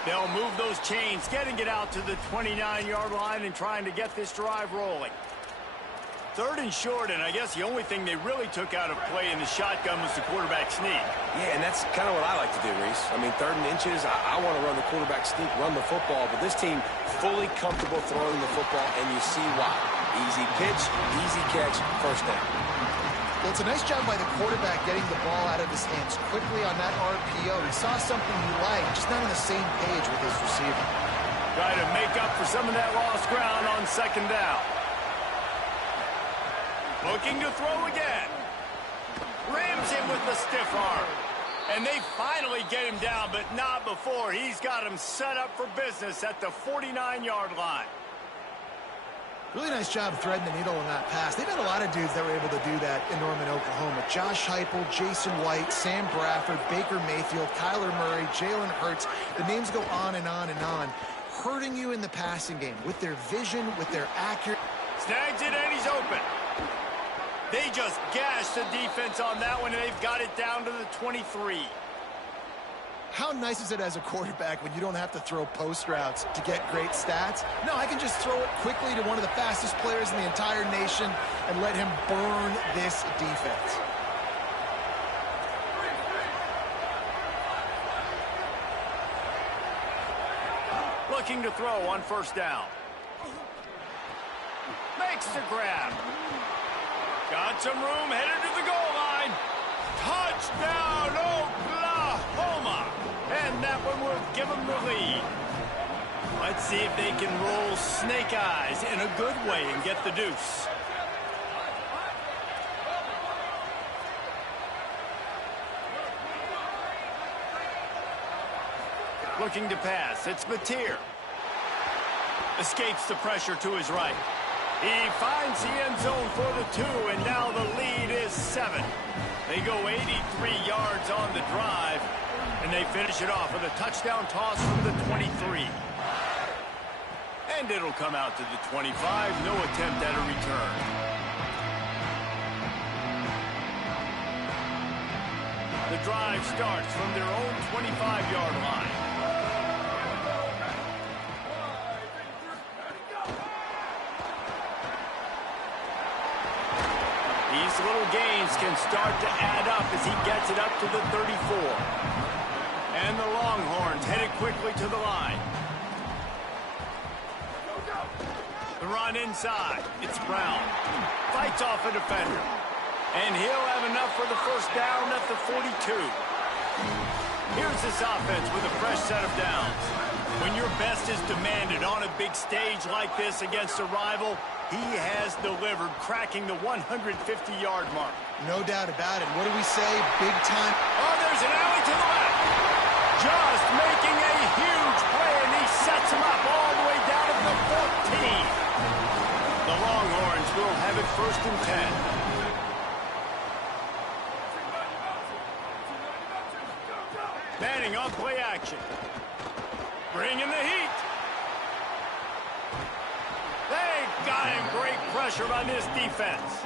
They'll move those chains, getting it out to the 29-yard line and trying to get this drive rolling. Third and short, and I guess the only thing they really took out of play in the shotgun was the quarterback sneak. Yeah, and that's kind of what I like to do, Reese. I mean, third and inches, I want to run the quarterback sneak, run the football, but this team fully comfortable throwing the football, and you see why. Easy pitch, easy catch, first down. Well, it's a nice job by the quarterback getting the ball out of his hands quickly on that RPO. He saw something he liked, just not on the same page with his receiver. Try to make up for some of that lost ground on second down. Looking to throw again. Rams him with the stiff arm. And they finally get him down, but not before. He's got him set up for business at the 49-yard line. Really nice job threading the needle on that pass. They've had a lot of dudes that were able to do that in Norman, Oklahoma. Josh Heupel, Jason White, Sam Bradford, Baker Mayfield, Kyler Murray, Jalen Hurts. The names go on and on and on. Hurting you in the passing game with their vision, with their accuracy. Snags it and he's open. They just gashed the defense on that one, and they've got it down to the 23. How nice is it as a quarterback when you don't have to throw post routes to get great stats? No, I can just throw it quickly to one of the fastest players in the entire nation and let him burn this defense. Looking to throw on first down. Makes the grab. Got some room, headed to the goal line. Touchdown, Oklahoma. And that one will give them the lead. Let's see if they can roll snake eyes in a good way and get the deuce. Looking to pass. It's Mateer. Escapes the pressure to his right. He finds the end zone for the 2, and now the lead is 7. They go 83 yards on the drive, and they finish it off with a touchdown toss from the 23. And it'll come out to the 25. No attempt at a return. The drive starts from their own 25-yard line. These little gains can start to add up as he gets it up to the 34. And the Longhorns headed quickly to the line. The run inside. It's Brown. Fights off a defender. And he'll have enough for the first down at the 42. Here's this offense with a fresh set of downs. When your best is demanded on a big stage like this against a rival, he has delivered, cracking the 150-yard mark. No doubt about it. What do we say? Big time. Oh, there's an alley to the left. Just making a huge play, and he sets him up all the way down to the 14. The Longhorns will have it first and 10. Manning on play action. Bringing the heat. They got him. Great pressure on this defense.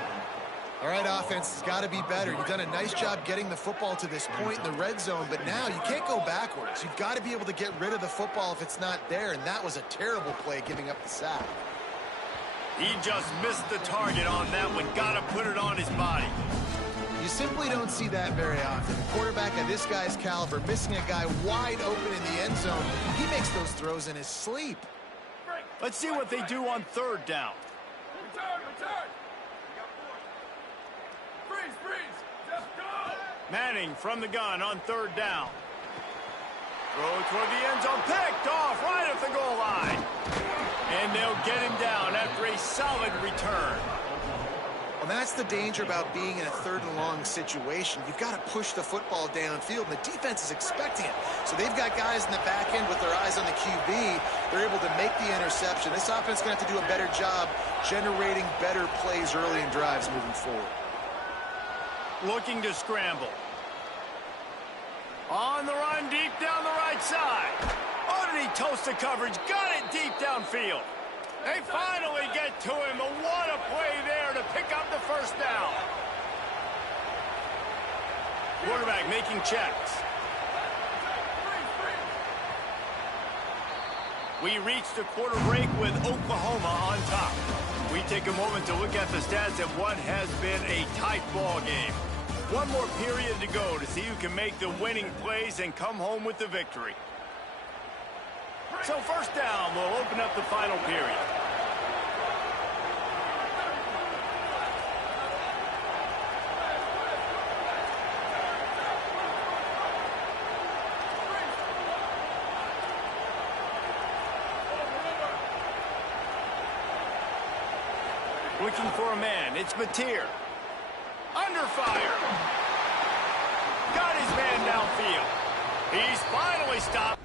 All right, offense has got to be better. You've done a nice job getting the football to this point in the red zone, but now you can't go backwards. You've got to be able to get rid of the football if it's not there, and that was a terrible play giving up the sack. He just missed the target on that one. Got to put it on his body. You simply don't see that very often. A quarterback of this guy's caliber missing a guy wide open in the end zone. He makes those throws in his sleep. Let's see what they do on third down. Return. Freeze. Just go. Manning from the gun on third down. Throw toward the end zone. Picked off right at the goal line. And they'll get him down after a solid return. Well, that's the danger about being in a third and long situation. You've got to push the football downfield, and the defense is expecting it. So they've got guys in the back end with their eyes on the QB. They're able to make the interception. This offense is going to have to do a better job generating better plays early in drives moving forward. Looking to scramble. On the run, deep down the right side. Oh, did he toast the coverage? Got it deep downfield. They finally get to him, but what a play there to pick up the first down. Quarterback making checks. We reach the quarter break with Oklahoma on top. We take a moment to look at the stats of what has been a tight ball game. One more period to go to see who can make the winning plays and come home with the victory. So first down will open up the final period. Looking for a man. It's Mateer. Under fire. Got his man downfield. He's finally stopped.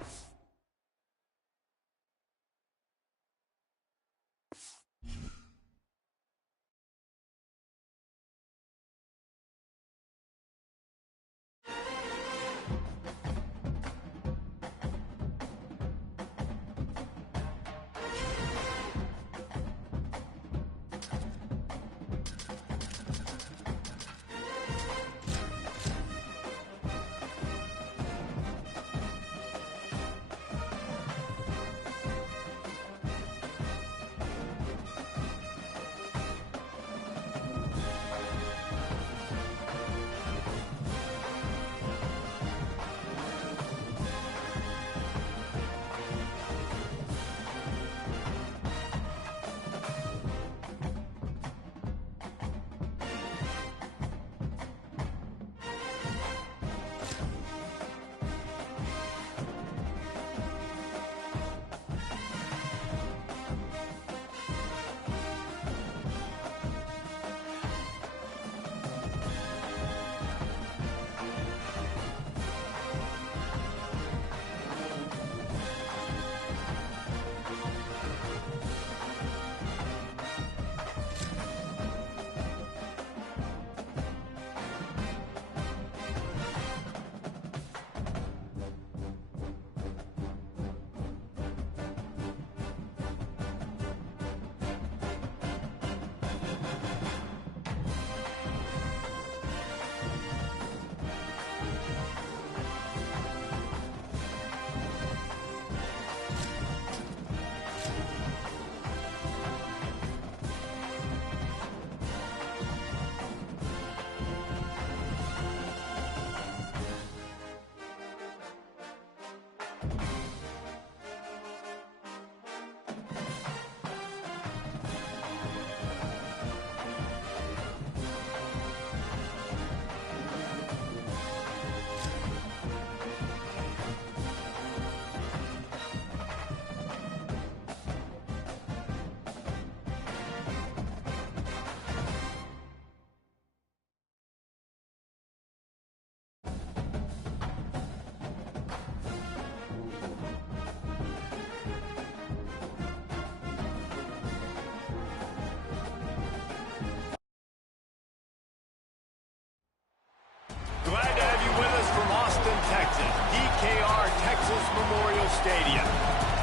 Glad to have you with us from Austin, Texas, DKR Texas Memorial Stadium.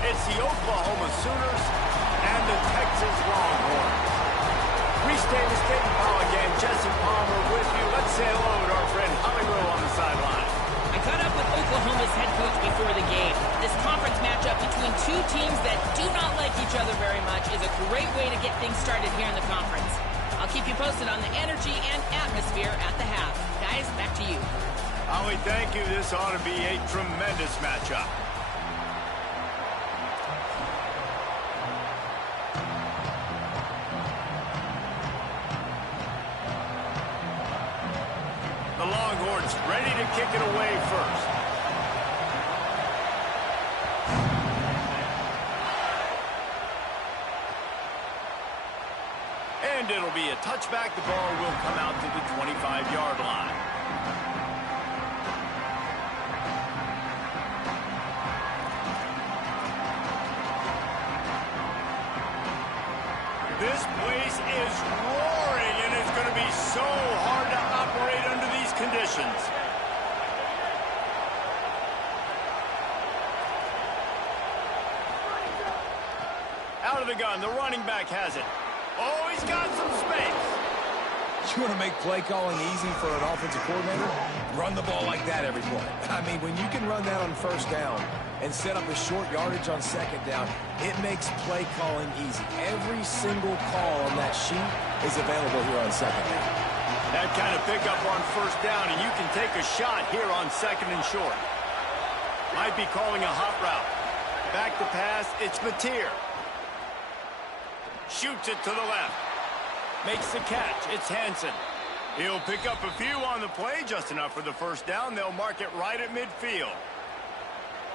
It's the Oklahoma Sooners and the Texas Longhorns. Restate the state and Paul again. Jesse Palmer with you. Let's say hello to our friend Holly Rowe on the sideline. I caught up with Oklahoma's head coach before the game. This conference matchup between two teams that do not like each other very much is a great way to get things started here in the conference. I'll keep you posted on the energy and atmosphere at the half. Guys, back to you. Holly, thank you. This ought to be a tremendous matchup. The Longhorns ready to kick it away first. And it'll be a touchback. The ball will come out to the 25-yard line. This place is roaring, and it's going to be so hard to operate under these conditions. Out of the gun, the running back has it. Oh, he's got some space. You want to make play calling easy for an offensive coordinator? Run the ball like that every play. I mean, when you can run that on first down and set up a short yardage on second down, it makes play calling easy. Every single call on that sheet is available here on second down. That kind of pickup on first down, and you can take a shot here on second and short. Might be calling a hot route. Back to pass, it's Mateer. Shoots it to the left. Makes the catch. It's Hansen. He'll pick up a few on the play, just enough for the first down. They'll mark it right at midfield.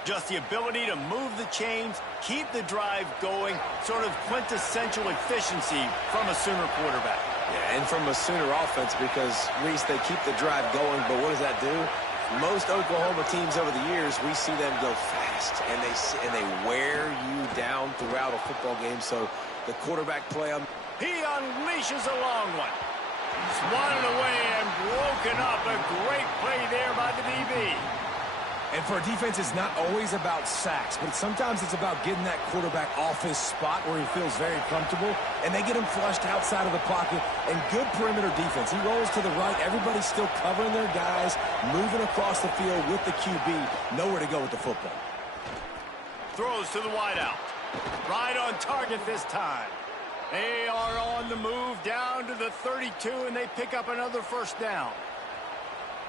Just the ability to move the chains, keep the drive going, sort of quintessential efficiency from a Sooner quarterback. Yeah, and from a Sooner offense because, Reese, they keep the drive going, but what does that do? Most Oklahoma teams over the years, we see them go fast, and they wear you down throughout a football game. So the quarterback play on. He unleashes a long one. Swatted away and broken up. A great play there by the DB. And for a defense, it's not always about sacks, but sometimes it's about getting that quarterback off his spot where he feels very comfortable, and they get him flushed outside of the pocket, and good perimeter defense. He rolls to the right. Everybody's still covering their guys, moving across the field with the QB. Nowhere to go with the football. Throws to the wideout. Right on target this time. They are on the move down to the 32, and they pick up another first down.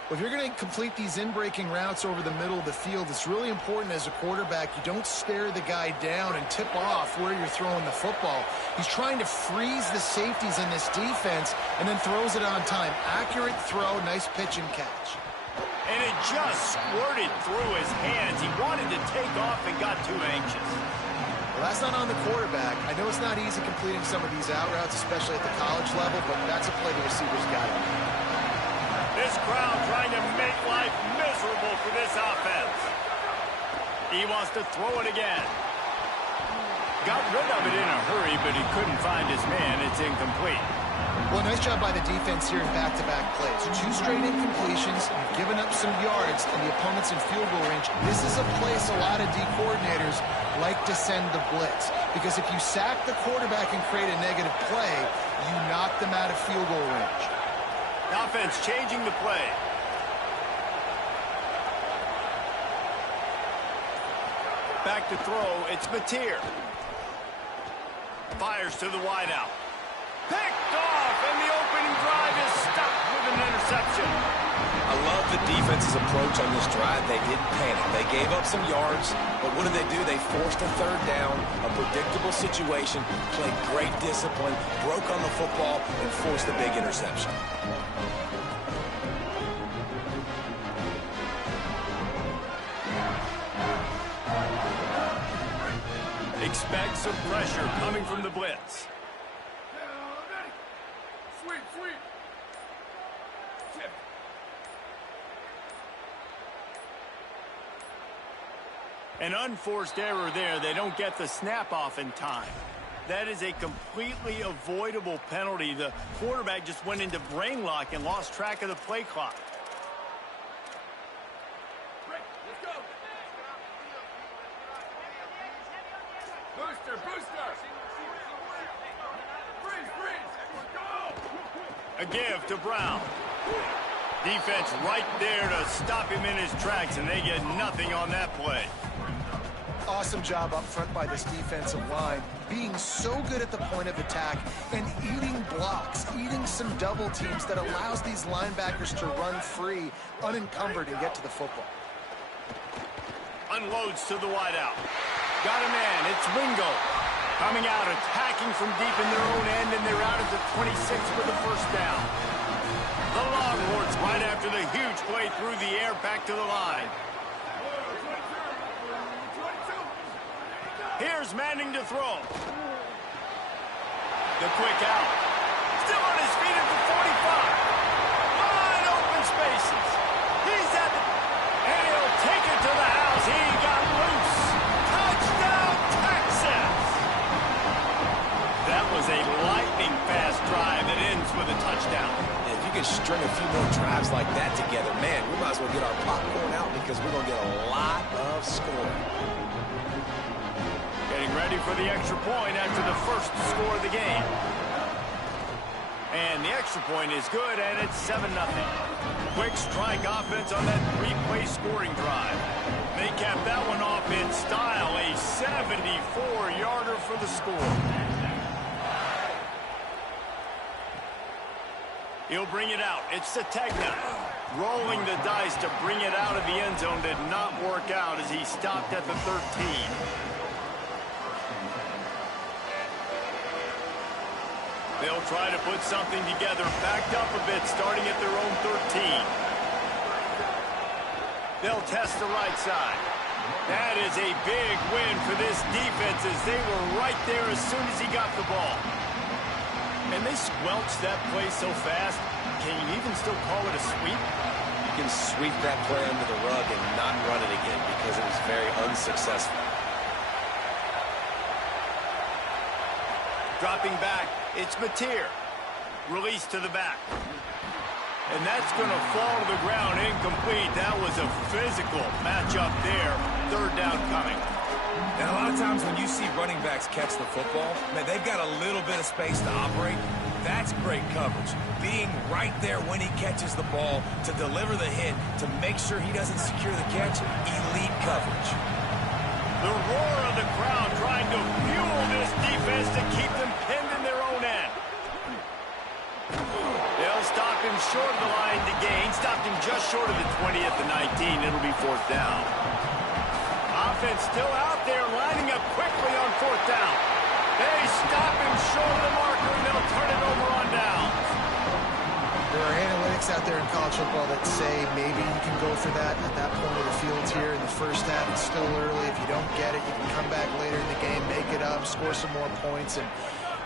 Well, if you're going to complete these in-breaking routes over the middle of the field, it's really important as a quarterback you don't stare the guy down and tip off where you're throwing the football. He's trying to freeze the safeties in this defense and then throws it on time. Accurate throw, nice pitch and catch. And it just squirted through his hands. He wanted to take off and got too anxious. Well, that's not on the quarterback. I know it's not easy completing some of these out routes, especially at the college level, but that's a play the receiver's got it. This crowd trying to make life miserable for this offense. He wants to throw it again. Got rid of it in a hurry, but he couldn't find his man. It's incomplete. Well, nice job by the defense here in back-to-back plays. 2 straight incompletions, giving up some yards, and the opponent's in field goal range. This is a place a lot of D coordinators like to send the blitz, because if you sack the quarterback and create a negative play, you knock them out of field goal range. Offense changing the play. Back to throw, it's Mateer. Fires to the wideout. Picked off, and the opening drive is stopped with an interception. I love the defense's approach on this drive. They didn't panic. They gave up some yards, but what did they do? They forced a third down, a predictable situation, played great discipline, broke on the football, and forced a big interception. Expect some pressure coming from the blitz. Sweep, sweep. Tip. An unforced error there. They don't get the snap off in time. That is a completely avoidable penalty. The quarterback just went into brain lock and lost track of the play clock. Let's go. Booster, booster. Freeze, freeze. Go. A give to Brown. Defense right there to stop him in his tracks, and they get nothing on that play. Awesome job up front by this defensive line, being so good at the point of attack and eating blocks, eating some double teams that allows these linebackers to run free, unencumbered, and get to the football. Unloads to the wideout. Got a man. It's Wingo. Coming out, attacking from deep in their own end, and they're out at the 26 with the first down. The Longhorns right after the huge play through the air back to the line. Here's Manning to throw. The quick out. Still on his feet at the 45. Wide open spaces. He's at the... And he'll take it to the house. He got loose. Touchdown, Texas! That was a lightning-fast drive that ends with a touchdown. If you can string a few more drives like that together, man, we might as well get our popcorn out because we're going to get a lot of scoring. Getting ready for the extra point after the first score of the game. And the extra point is good, and it's 7-0. Quick strike offense on that 3-play scoring drive. They capped that one off in style, a 74-yarder for the score. He'll bring it out. It's Sategna. Rolling the dice to bring it out of the end zone did not work out as he stopped at the 13. They'll try to put something together, backed up a bit, starting at their own 13. They'll test the right side. That is a big win for this defense as they were right there as soon as he got the ball. And they squelched that play so fast, can you even still call it a sweep? You can sweep that play under the rug and not run it again because it was very unsuccessful. Dropping back, it's Mateer. Release to the back. And that's going to fall to the ground incomplete. That was a physical matchup there. Third down coming. And a lot of times when you see running backs catch the football, man, they've got a little bit of space to operate. That's great coverage. Being right there when he catches the ball to deliver the hit, to make sure he doesn't secure the catch, elite coverage. The roar of the crowd trying to fuel this defense to keep them pinned in their own end. They'll stop him short of the line to gain. Stopped him just short of the 20 at the 19. It'll be fourth down. Offense still out there, lining up quickly on fourth down. They stop him short of the marker, and they'll turn it over on downs. There are analytics out there in college football that say maybe you can go for that at that point of the field here in the first half. It's still early. If you don't get it, you can come back later in the game, make it up, score some more points, and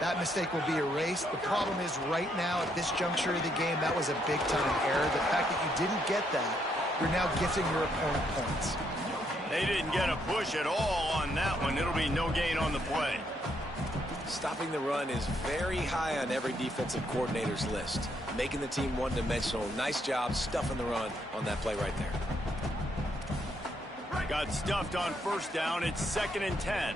that mistake will be erased. The problem is right now at this juncture of the game, that was a big-time error. The fact that you didn't get that, you're now gifting your opponent points. They didn't get a push at all on that one. It'll be no gain on the play. Stopping the run is very high on every defensive coordinator's list. Making the team one-dimensional. Nice job stuffing the run on that play right there. Got stuffed on first down. It's 2nd and 10.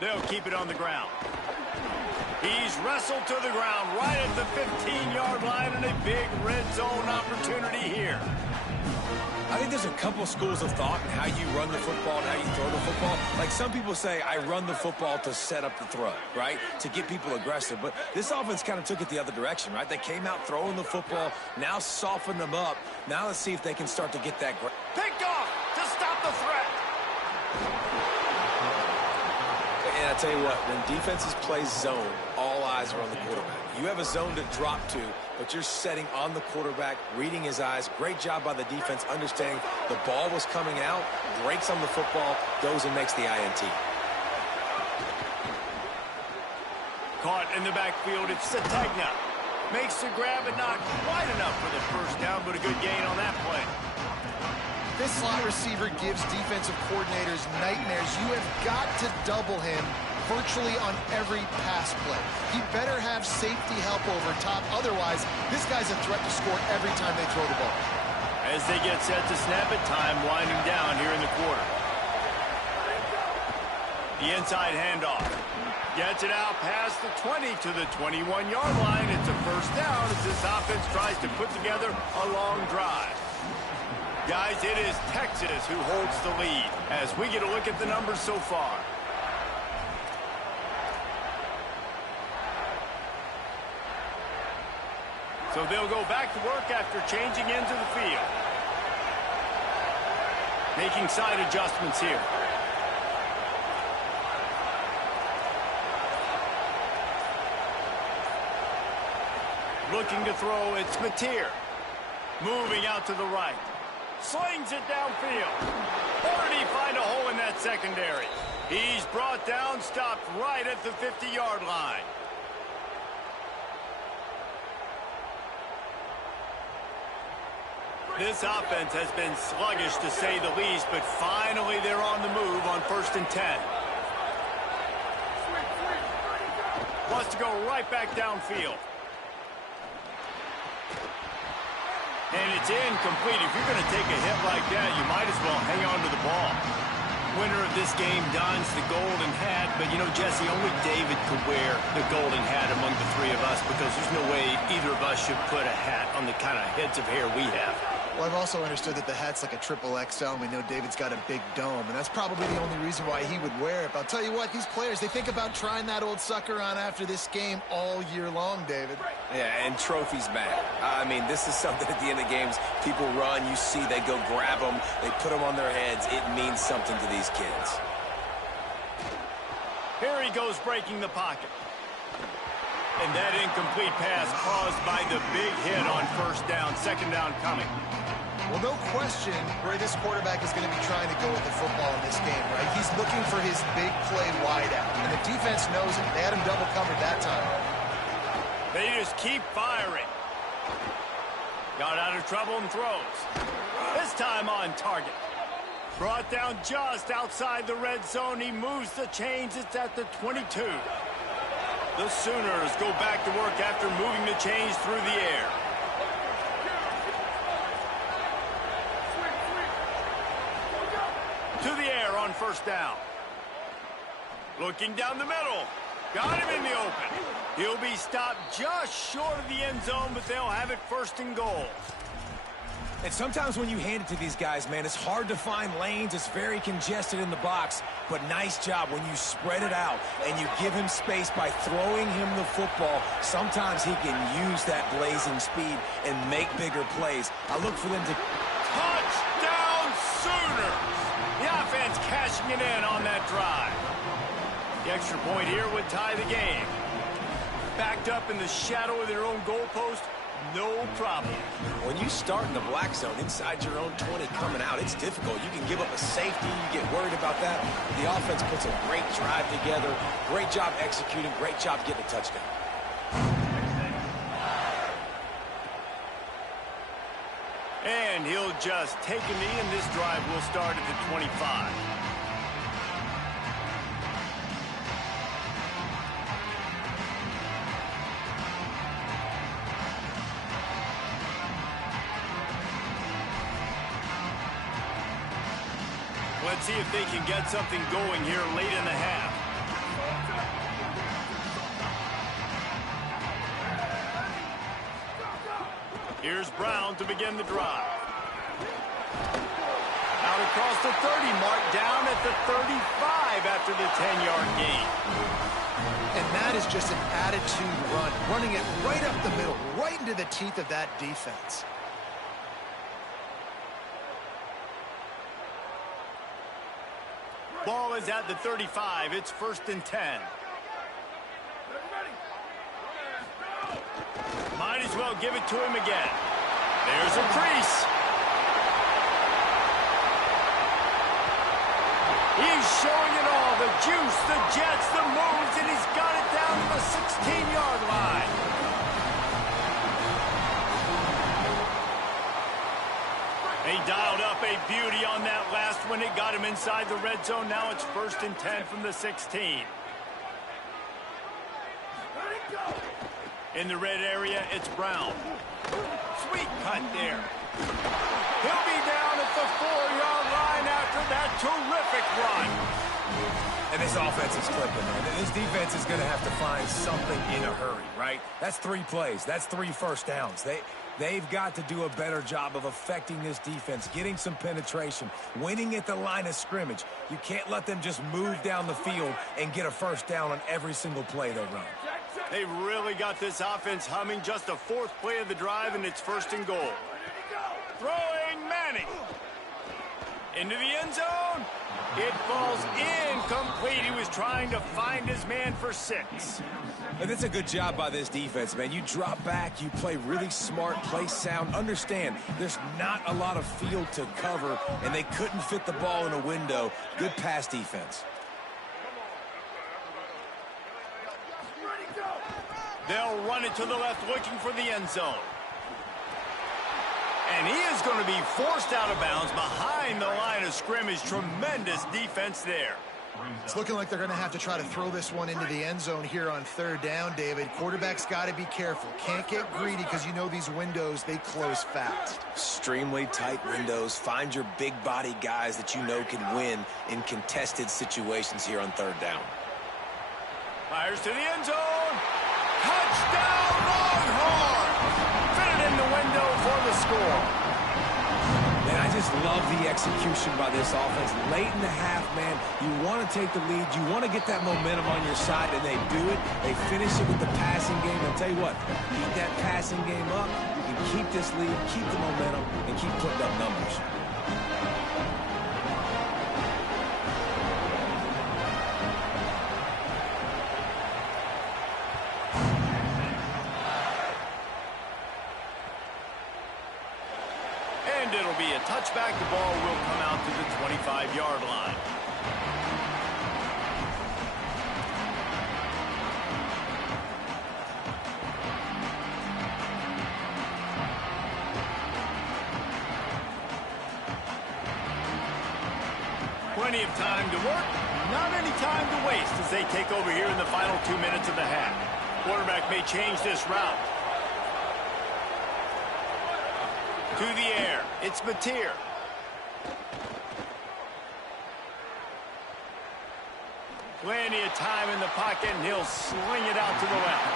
They'll keep it on the ground. He's wrestled to the ground right at the 15-yard line, and a big red zone opportunity here. I think there's a couple schools of thought in how you run the football and how you throw the football. Like some people say, I run the football to set up the throw, right? To get people aggressive. But this offense kind of took it the other direction, right? They came out throwing the football, now softened them up. Now let's see if they can start to get that. Picked off to stop the threat. And I tell you what, when defenses play zone, all eyes are on the quarterback. You have a zone to drop to, but you're setting on the quarterback, reading his eyes. Great job by the defense, understanding the ball was coming out, breaks on the football, goes and makes the INT. Caught in the backfield, it's Sategna. Makes the grab, but not quite enough for the first down, but a good gain on that play. This slot receiver gives defensive coordinators nightmares. You have got to double him virtually on every pass play. He better have safety help over top. Otherwise, this guy's a threat to score every time they throw the ball. As they get set to snap it, time winding down here in the quarter. The inside handoff. Gets it out past the 20 to the 21-yard line. It's a first down as this offense tries to put together a long drive. Guys, it is Texas who holds the lead as we get a look at the numbers so far. So they'll go back to work after changing into the field. Making side adjustments here. Looking to throw, it's Mateer. Moving out to the right. Slings it downfield. Or did he find a hole in that secondary? He's brought down, stopped right at the 50-yard line. This offense has been sluggish to say the least, but finally they're on the move on 1st and 10. Wants to go right back downfield. And it's incomplete. If you're going to take a hit like that, you might as well hang on to the ball. Winner of this game dons the golden hat, but you know, Jesse, only David could wear the golden hat among the three of us because there's no way either of us should put a hat on the kind of heads of hair we have. Well, I've also understood that the hat's like a triple XL, and we know David's got a big dome, and that's probably the only reason why he would wear it. But I'll tell you what, these players, they think about trying that old sucker on after this game all year long, David. Yeah, and trophies back. I mean, this is something at the end of games. People run, you see, they go grab them, they put them on their heads. It means something to these kids. Here he goes breaking the pocket. And that incomplete pass caused by the big hit on first down, second down coming. Well, no question where this quarterback is going to be trying to go with the football in this game, right? He's looking for his big play wideout, and the defense knows it. They had him double covered that time. They just keep firing. Got out of trouble and throws. This time on target. Brought down just outside the red zone. He moves the chains. It's at the 22. The Sooners go back to work after moving the chains through the air. To the air on first down. Looking down the middle. Got him in the open. He'll be stopped just short of the end zone, but they'll have it first and goal. And sometimes when you hand it to these guys, man, it's hard to find lanes. It's very congested in the box. But nice job when you spread it out and you give him space by throwing him the football. Sometimes he can use that blazing speed and make bigger plays. I look for them to... Touchdown Sooners! The offense cashing it in on that drive. The extra point here would tie the game. Backed up in the shadow of their own goalpost, no problem. When you start in the black zone inside your own 20 coming out, it's difficult. You can give up a safety. You get worried about that. The offense puts a great drive together. Great job executing. Great job getting a touchdown. And he'll just take a knee, and this drive will start at the 25. Let's see if they can get something going here late in the half. Here's Brown to begin the drive. Out across the 30 mark, down at the 35 after the 10-yard gain. And that is just an attitude run, running it right up the middle, right into the teeth of that defense. Ball is at the 35. It's first and 10. Might as well give it to him again. There's a crease. He's showing it all. The juice, the jets, the moves, and he's got it down to the 16-yard line. They dialed up a beauty on that last one. It got him inside the red zone. Now it's first and 10 from the 16. In the red area, it's Brown. Sweet cut there. He'll be down at the 4-yard line after that terrific run. And this offense is clicking, man. This defense is going to have to find something in a hurry, right? That's 3 plays. That's 3 first downs. They've got to do a better job of affecting this defense, getting some penetration, winning at the line of scrimmage. You can't let them just move down the field and get a first down on every single play they run. They've really got this offense humming. Just the 4th play of the drive, and it's first and goal. Throwing Manning. Into the end zone. It falls incomplete. He was trying to find his man for 6. And it's a good job by this defense, man. You drop back, you play really smart, play sound. Understand, there's not a lot of field to cover, and they couldn't fit the ball in a window. Good pass defense. They'll run it to the left, looking for the end zone. And he is going to be forced out of bounds behind the line of scrimmage. Tremendous defense there. It's looking like they're going to have to try to throw this one into the end zone here on 3rd down, David. Quarterback's got to be careful. Can't get greedy because you know these windows, they close fast. Extremely tight windows. Find your big body guys that you know can win in contested situations here on 3rd down. Fires to the end zone. Touchdown, Longhorns! Fit it in the window for the score. Man, I just love the execution by this offense. Late in the half, man, you want to take the lead. You want to get that momentum on your side, and they do it. They finish it with the passing game. I'll tell you what, keep that passing game up. You can keep this lead, keep the momentum, and keep putting up numbers. And it'll be a touchback. The ball will come out to the 25-yard line. Plenty of time to work, not any time to waste as they take over here in the final 2 minutes of the half. Quarterback may change this route. To the air, it's Mateer. Plenty of time in the pocket, and he'll sling it out to the left.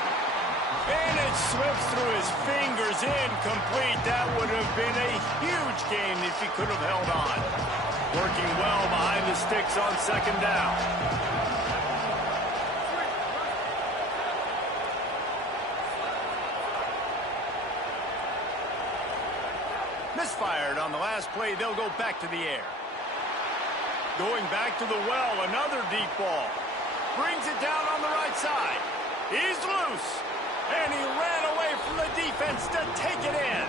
And it slips through his fingers, incomplete. That would have been a huge gain if he could have held on. Working well behind the sticks on second down. Misfired on the last play. They'll go back to the air. Going back to the well, another deep ball. Brings it down on the right side. He's loose. And he ran away from the defense to take it in.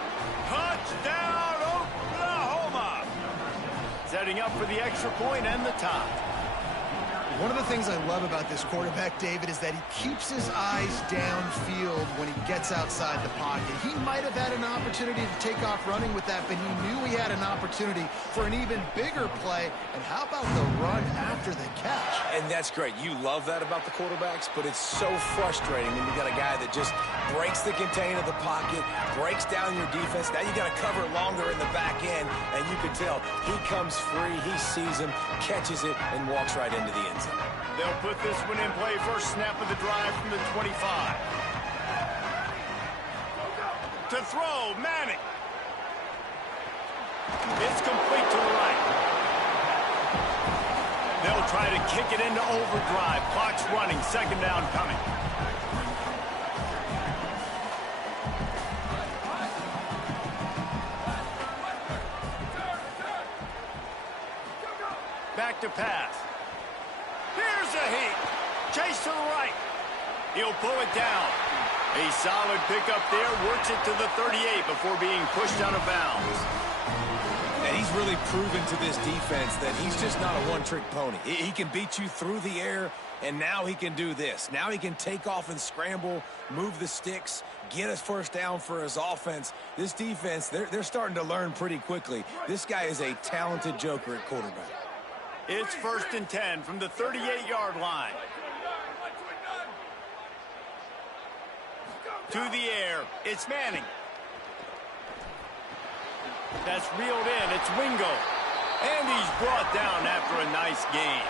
Touchdown, Oklahoma. Setting up for the extra point and the tie. One of the things I love about this quarterback, David, is that he keeps his eyes downfield when he gets outside the pocket. He might have had an opportunity to take off running with that, but he knew he had an opportunity for an even bigger play. And how about the run after the catch? And that's great. You love that about the quarterbacks, but it's so frustrating when you got a guy that just breaks the contain of the pocket, breaks down your defense. Now you got to cover it longer in the back end, and you can tell he comes free, he sees him, catches it, and walks right into the end zone. They'll put this one in play. First snap of the drive from the 25. To throw, Manning. It's complete to the right. They'll try to kick it into overdrive. Clock's running. Second down coming. Back to pass. Here's a heat. Chase to the right. He'll pull it down. A solid pickup there. Works it to the 38 before being pushed out of bounds. And he's really proven to this defense that he's just not a one-trick pony. He can beat you through the air, and now he can do this. Now he can take off and scramble, move the sticks, get us first down for his offense. This defense, they're starting to learn pretty quickly. This guy is a talented joker at quarterback. It's 1st and 10 from the 38-yard line. To the air, it's Manning. That's reeled in, it's Wingo. And he's brought down after a nice gain.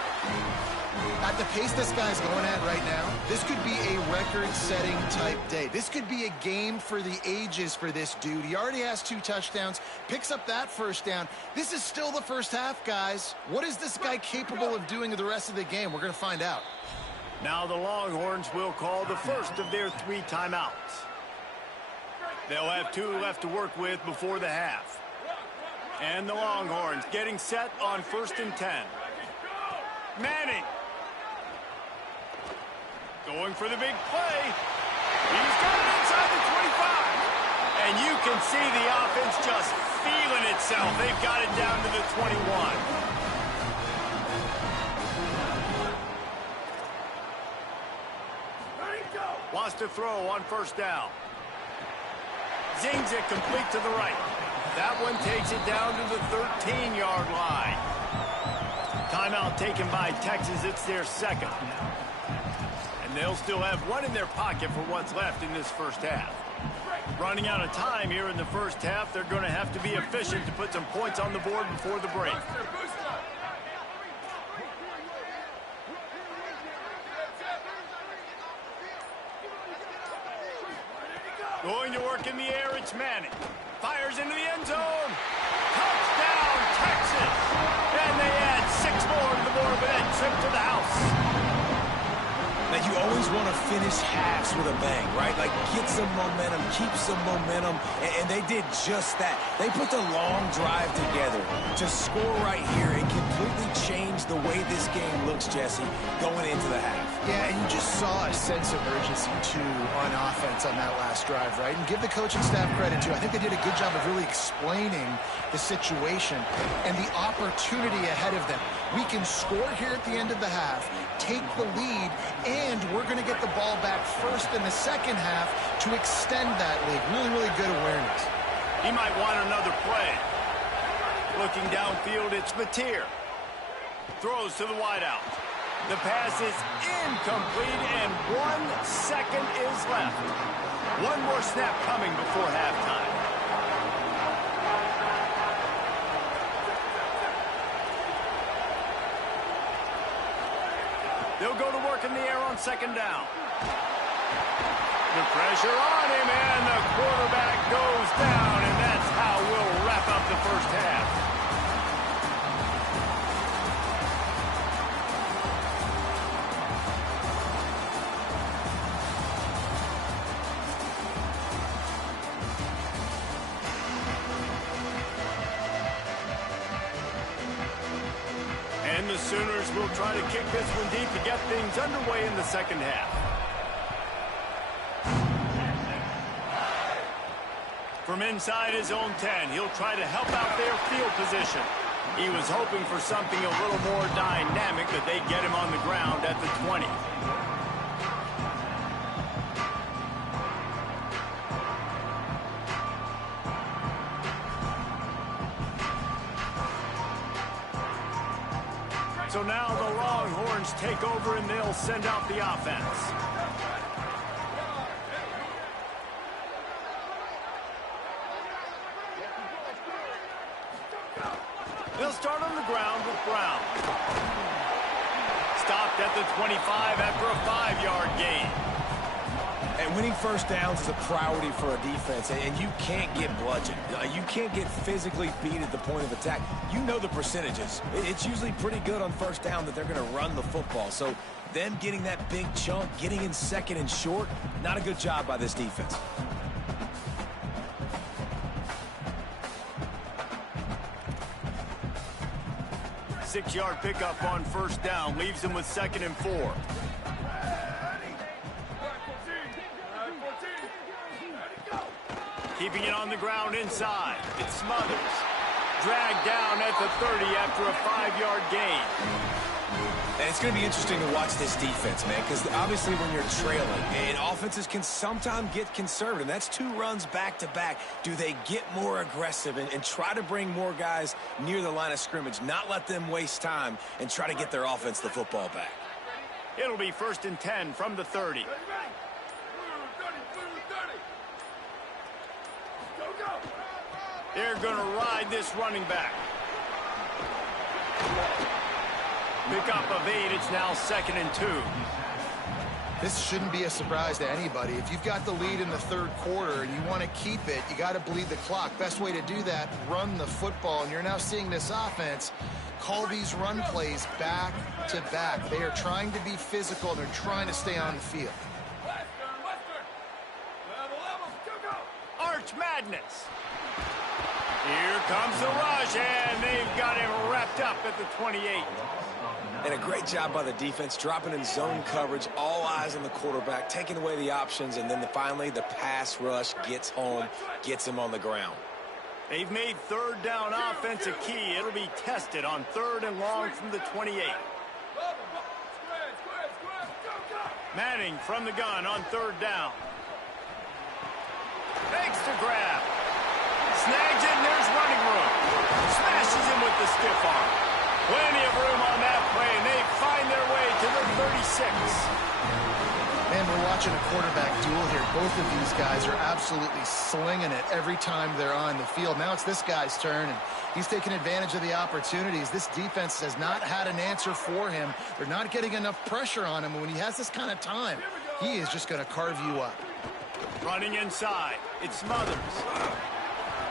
At the pace this guy's going at right now, this could be a record-setting type day. This could be a game for the ages for this dude. He already has 2 touchdowns, picks up that first down. This is still the first half, guys. What is this guy capable of doing the rest of the game? We're going to find out. Now the Longhorns will call the first of their 3 timeouts. They'll have 2 left to work with before the half. And the Longhorns getting set on 1st and 10. Manning. Going for the big play. He's got it inside the 25. And you can see the offense just feeling itself. They've got it down to the 21. Wants to throw on 1st down. Zings it complete to the right. That one takes it down to the 13-yard line. Timeout taken by Texas. It's their 2nd. And they'll still have 1 in their pocket for what's left in this first half. Running out of time here in the first half. They're going to have to be efficient to put some points on the board before the break. Going to work in the air, it's Manning. Fires into the end zone. Touchdown, Texas! And they add 6 more to the board with that trip to the house. They you always want to finish halves with a bang, right? Like, get some momentum, keep some momentum, and they did just that. They put the long drive together to score right here and completely change the way this game looks, Jesse, going into the half. Yeah, and you just saw a sense of urgency, too, on offense on that last drive, right? And give the coaching staff credit, too. I think they did a good job of really explaining the situation and the opportunity ahead of them. We can score here at the end of the half, take the lead, and we're going to get the ball back first in the second half to extend that lead. Really, really good awareness. He might want another play. Looking downfield, it's Mateer. Throws to the wideout. The pass is incomplete, and 1 second is left. One more snap coming before halftime. They'll go to work in the air on second down. The pressure on him, and the quarterback goes down, and that's how we'll wrap up the first half. And the Sooners will try to kick this one deep to get things underway in the second half. From inside his own 10, he'll try to help out their field position. He was hoping for something a little more dynamic, but they get him on the ground at the 20. So now the Longhorns take over and they'll send out the offense. They'll start on the ground with Brown. Stopped at the 25 after a 5-yard gain. And winning first downs is a priority for a defense, and you can't get bludgeoned. You can't get physically beat at the point of attack. You know the percentages. It's usually pretty good on first down that they're going to run the football. So them getting that big chunk, getting in second and short, not a good job by this defense. Six-yard pickup on first down leaves them with 2nd and 4. Keeping it on the ground inside. It's Smothers. Dragged down at the 30 after a 5-yard gain. And it's going to be interesting to watch this defense, man, because obviously when you're trailing, and offenses can sometimes get conservative. That's 2 runs back-to-back. Do they get more aggressive and try to bring more guys near the line of scrimmage, not let them waste time, and try to get their offense the football back? It'll be 1st and 10 from the 30. They're going to ride this running back. Pickup of 8. It's now 2nd and 2. This shouldn't be a surprise to anybody. If you've got the lead in the third quarter and you want to keep it, you got to bleed the clock. Best way to do that, run the football. And you're now seeing this offense call these run plays back to back. They are trying to be physical, and they're trying to stay on the field. Arch Madness. Here comes the rush, and they've got him wrapped up at the 28. And a great job by the defense, dropping in zone coverage, all eyes on the quarterback, taking away the options, and then finally the pass rush gets home, gets him on the ground. They've made third down offense a key. It'll be tested on 3rd and long from the 28. Manning from the gun on 3rd down. Fakes to grab. Snags it, and there's running room. Smashes him with the stiff arm. Plenty of room on that play, and they find their way to the 36. Man, we're watching a quarterback duel here. Both of these guys are absolutely slinging it every time they're on the field. Now it's this guy's turn, and he's taking advantage of the opportunities. This defense has not had an answer for him. They're not getting enough pressure on him, and when he has this kind of time, he is just going to carve you up. Running inside. It's Smothers.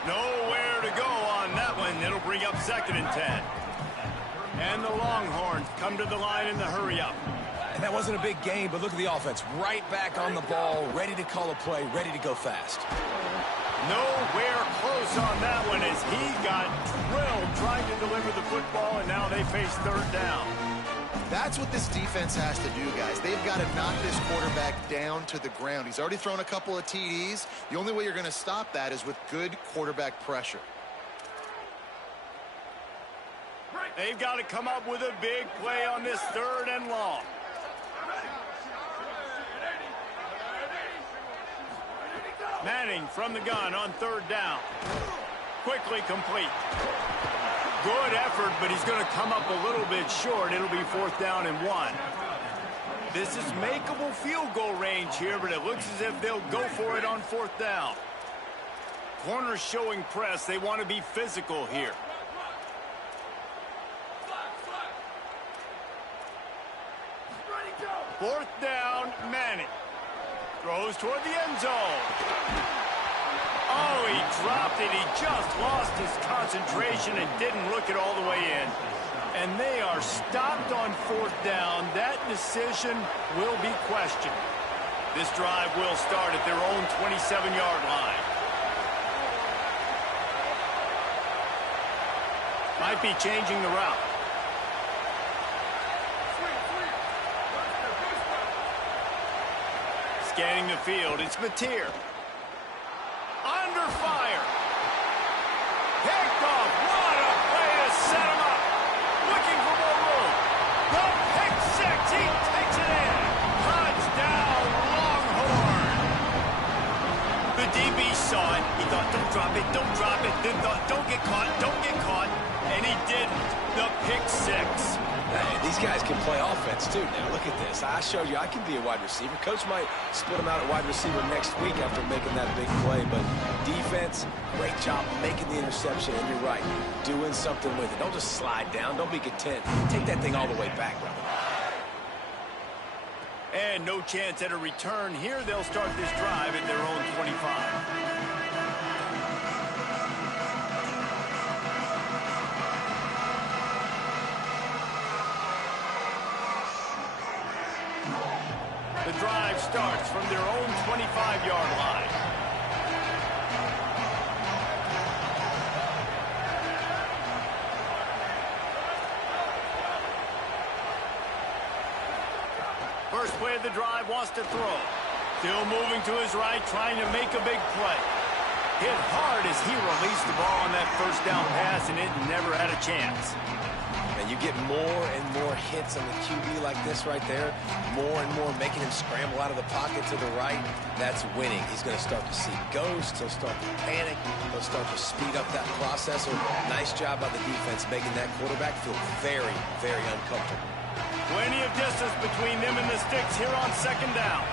Nowhere to go on that one. It'll bring up 2nd and 10. And the Longhorns come to the line in the hurry-up. And that wasn't a big gain, but look at the offense. Right back on the ball, ready to call a play, ready to go fast. Nowhere close on that one as he got drilled trying to deliver the football, and now they face third down. That's what this defense has to do, guys. They've got to knock this quarterback down to the ground. He's already thrown a couple of TDs. The only way you're going to stop that is with good quarterback pressure. They've got to come up with a big play on this third and long. Manning from the gun on third down. Quickly complete. Good effort, but he's going to come up a little bit short. It'll be 4th down and 1. This is makeable field goal range here, but it looks as if they'll go for it on 4th down. Corners showing press. They want to be physical here. Fourth down, Manning. Throws toward the end zone. Oh, he dropped it. He just lost his concentration and didn't look it all the way in. And they are stopped on 4th down. That decision will be questioned. This drive will start at their own 27-yard line. Might be changing the route. Scanning the field, it's Mateer. Under fire. Picked off. What a way to set him up. Looking for more room. The pick six. He takes it in. Touchdown, Longhorn. The DB saw it. He thought, don't drop it, don't drop it. Then thought, don't get caught, don't get caught. And he didn't. The pick six. Hey, these guys can play offense, too. Now, look at this. I showed you I can be a wide receiver. Coach might split him out at wide receiver next week after making that big play. But defense, great job making the interception. And you're right, doing something with it. Don't just slide down. Don't be content. Take that thing all the way back, brother. And no chance at a return here. They'll start this drive at their own 25. The drive starts from their own 25-yard line. First play of the drive, wants to throw. Still moving to his right, trying to make a big play. Hit hard as he released the ball on that first down pass, and it never had a chance. And you get more and more hits on the QB like this right there. More and more making him scramble out of the pocket to the right. That's winning. He's going to start to see ghosts. He'll start to panic. He'll start to speed up that process. So nice job by the defense making that quarterback feel very, very uncomfortable. Plenty of distance between them and the sticks here on second down.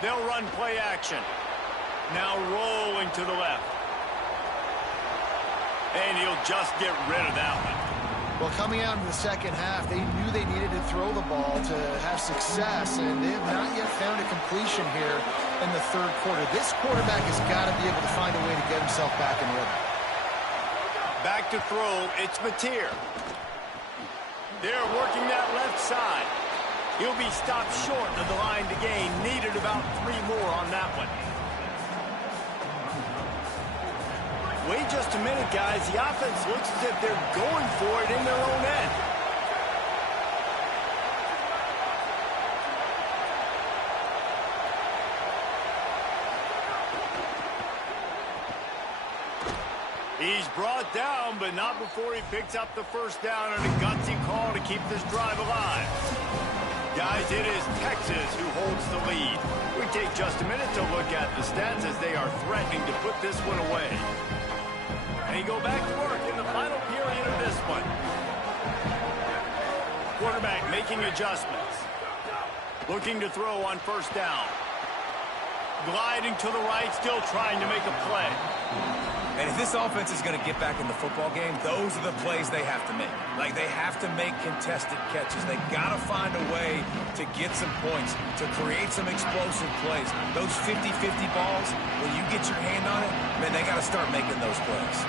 They'll run play action. Now rolling to the left. And he'll just get rid of that one. Well, coming out in the second half, they knew they needed to throw the ball to have success, and they have not yet found a completion here in the third quarter. This quarterback has got to be able to find a way to get himself back in rhythm. Back to throw, it's Mateer. They're working that left side. He'll be stopped short of the line to gain. Needed about 3 more on that one. Wait just a minute, guys. The offense looks as if they're going for it in their own end. He's brought down, but not before he picks up the first down on a gutsy call to keep this drive alive. Guys, it is Texas who holds the lead. We take just a minute to look at the stats as they are threatening to put this one away. And he go back to work in the final period of this one. Quarterback making adjustments. Looking to throw on first down. Gliding to the right, still trying to make a play. And if this offense is going to get back in the football game, those are the plays they have to make. Like, they have to make contested catches. They got to find a way to get some points, to create some explosive plays. Those 50-50 balls, when you get your hand on it, man, they got to start making those plays.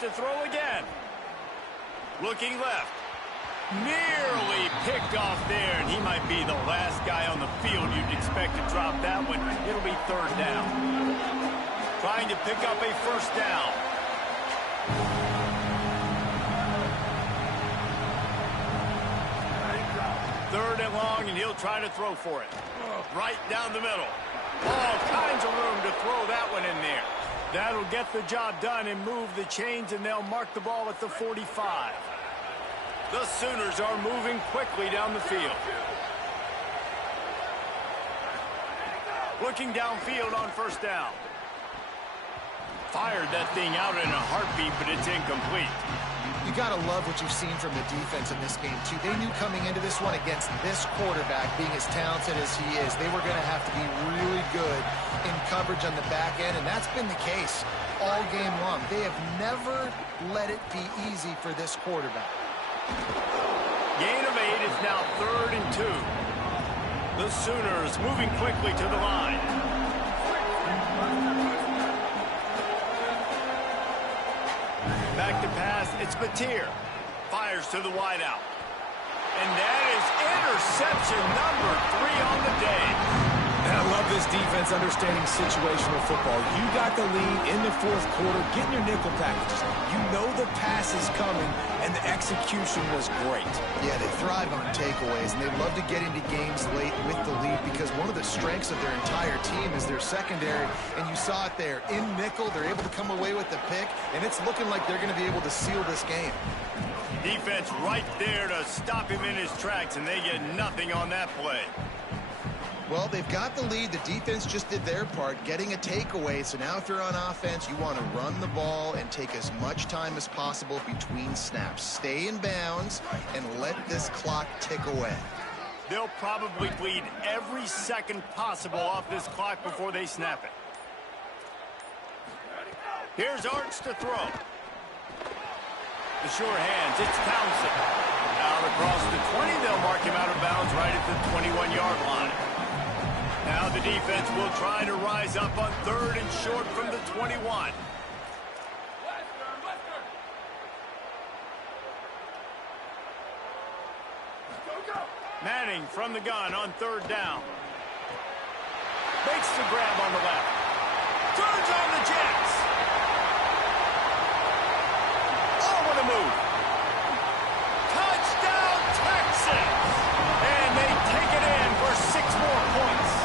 to throw again. Looking left. Nearly picked off there, and he might be the last guy on the field you'd expect to drop that one. It'll be third down. Trying to pick up a first down. Third and long, and he'll try to throw for it. Right down the middle. All kinds of room to throw that one in there. That'll get the job done and move the chains, and they'll mark the ball at the 45. The Sooners are moving quickly down the field. Looking downfield on first down. Fired that thing out in a heartbeat, but it's incomplete. You got to love what you've seen from the defense in this game, too. They knew coming into this one against this quarterback, being as talented as he is, they were going to have to be really good in coverage on the back end, and that's been the case all game long. They have never let it be easy for this quarterback. Gain of 8 is now 3rd and 2. The Sooners moving quickly to the line. Back to pass, it's Mateer. Fires to the wideout. And that is interception number 3 on the day. And I love this defense understanding situational football. You got the lead in the fourth quarter, getting your nickel packages. You know the pass is coming, and the execution was great. Yeah, they thrive on takeaways, and they love to get into games late with the lead because one of the strengths of their entire team is their secondary, and you saw it there. In nickel, they're able to come away with the pick, and it's looking like they're going to be able to seal this game. Defense right there to stop him in his tracks, and they get nothing on that play. Well, they've got the lead. The defense just did their part, getting a takeaway. So now if you're on offense, you want to run the ball and take as much time as possible between snaps. Stay in bounds and let this clock tick away. They'll probably bleed every second possible off this clock before they snap it. Here's Arch to throw. The sure hands, it's Townsend. Out across the 20, they'll mark him out of bounds right at the 21-yard line. Now the defense will try to rise up on 3rd and short from the 21. Manning from the gun on 3rd down. Makes the grab on the left. Turns on the Jets. Oh, what a move. Touchdown, Texans. And they take it in for 6 more points.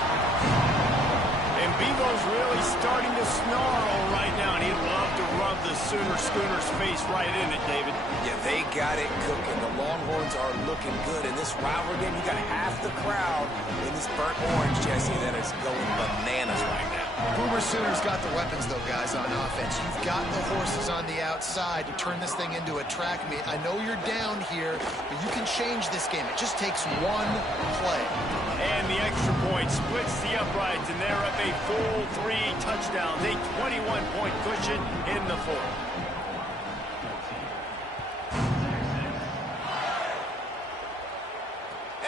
And Bevo's really starting to snarl right now, and he'd love to rub the Schooner's face right in it, David. Yeah, they got it cooking. The Longhorns are looking good. In this rivalry game, you got half the crowd in this burnt orange, Jesse, that is going bananas right now. Boomer Sooners got the weapons, though, guys, on offense. You've got the horses on the outside to turn this thing into a track meet. I know you're down here, but you can change this game. It just takes one play. And the extra point splits the uprights, and they're up a full 3 touchdowns, a 21-point cushion in the fourth.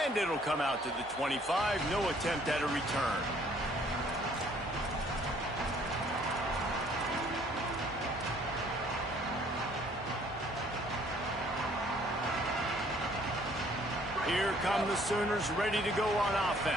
And it'll come out to the 25. No attempt at a return. Here come the Sooners ready to go on offense.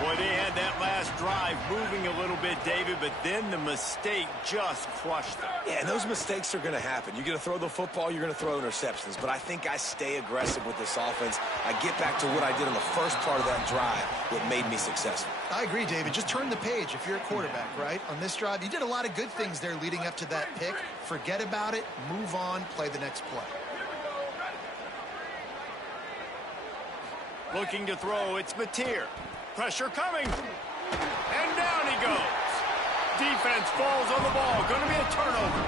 Boy, they had that last drive moving a little bit, David, but then the mistake just crushed them. Yeah, and those mistakes are going to happen. You're going to throw the football, you're going to throw interceptions. But I think I stay aggressive with this offense. I get back to what I did in the first part of that drive, what made me successful. I agree, David. Just turn the page if you're a quarterback, right? On this drive, you did a lot of good things there leading up to that pick. Forget about it, move on, play the next play. Looking to throw, it's Mateer. Pressure coming. And down he goes. Defense falls on the ball. Going to be a turnover.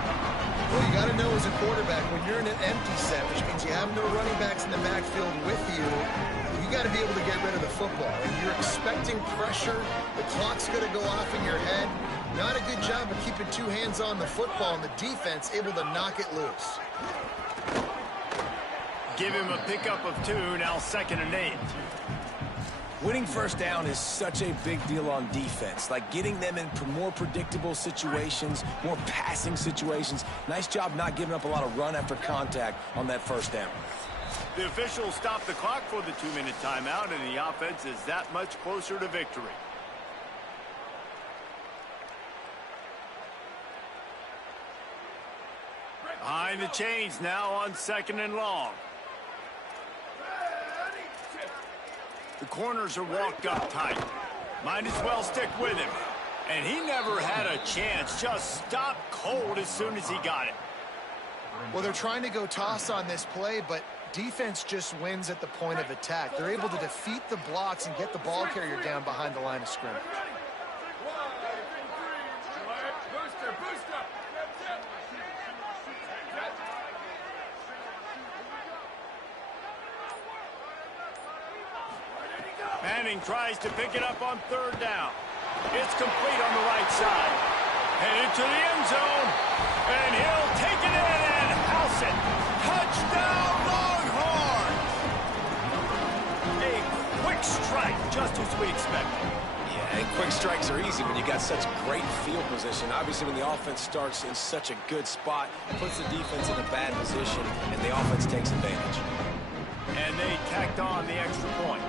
Well, you got to know as a quarterback, when you're in an empty set, which means you have no running backs in the backfield with you, you got to be able to get rid of the football. And you're expecting pressure. The clock's going to go off in your head. Not a good job of keeping 2 hands on the football, and the defense able to knock it loose. Give him a pickup of 2, now 2nd and 8. Winning first down is such a big deal on defense. Like getting them in more predictable situations, more passing situations. Nice job not giving up a lot of run after contact on that first down. The officials stop the clock for the 2-minute timeout, and the offense is that much closer to victory. Behind the chains now on 2nd and long. The corners are walked up tight. Might as well stick with him. And he never had a chance. Just stopped cold as soon as he got it. Well, they're trying to go toss on this play, but defense just wins at the point of attack. They're able to defeat the blocks and get the ball carrier down behind the line of scrimmage. Manning tries to pick it up on 3rd down. It's complete on the right side. Headed to the end zone. And he'll take it in and house it. Touchdown, Longhorns! A quick strike, just as we expected. Yeah, and quick strikes are easy when you got such great field position. Obviously, when the offense starts in such a good spot, it puts the defense in a bad position, and the offense takes advantage. And they tacked on the extra point.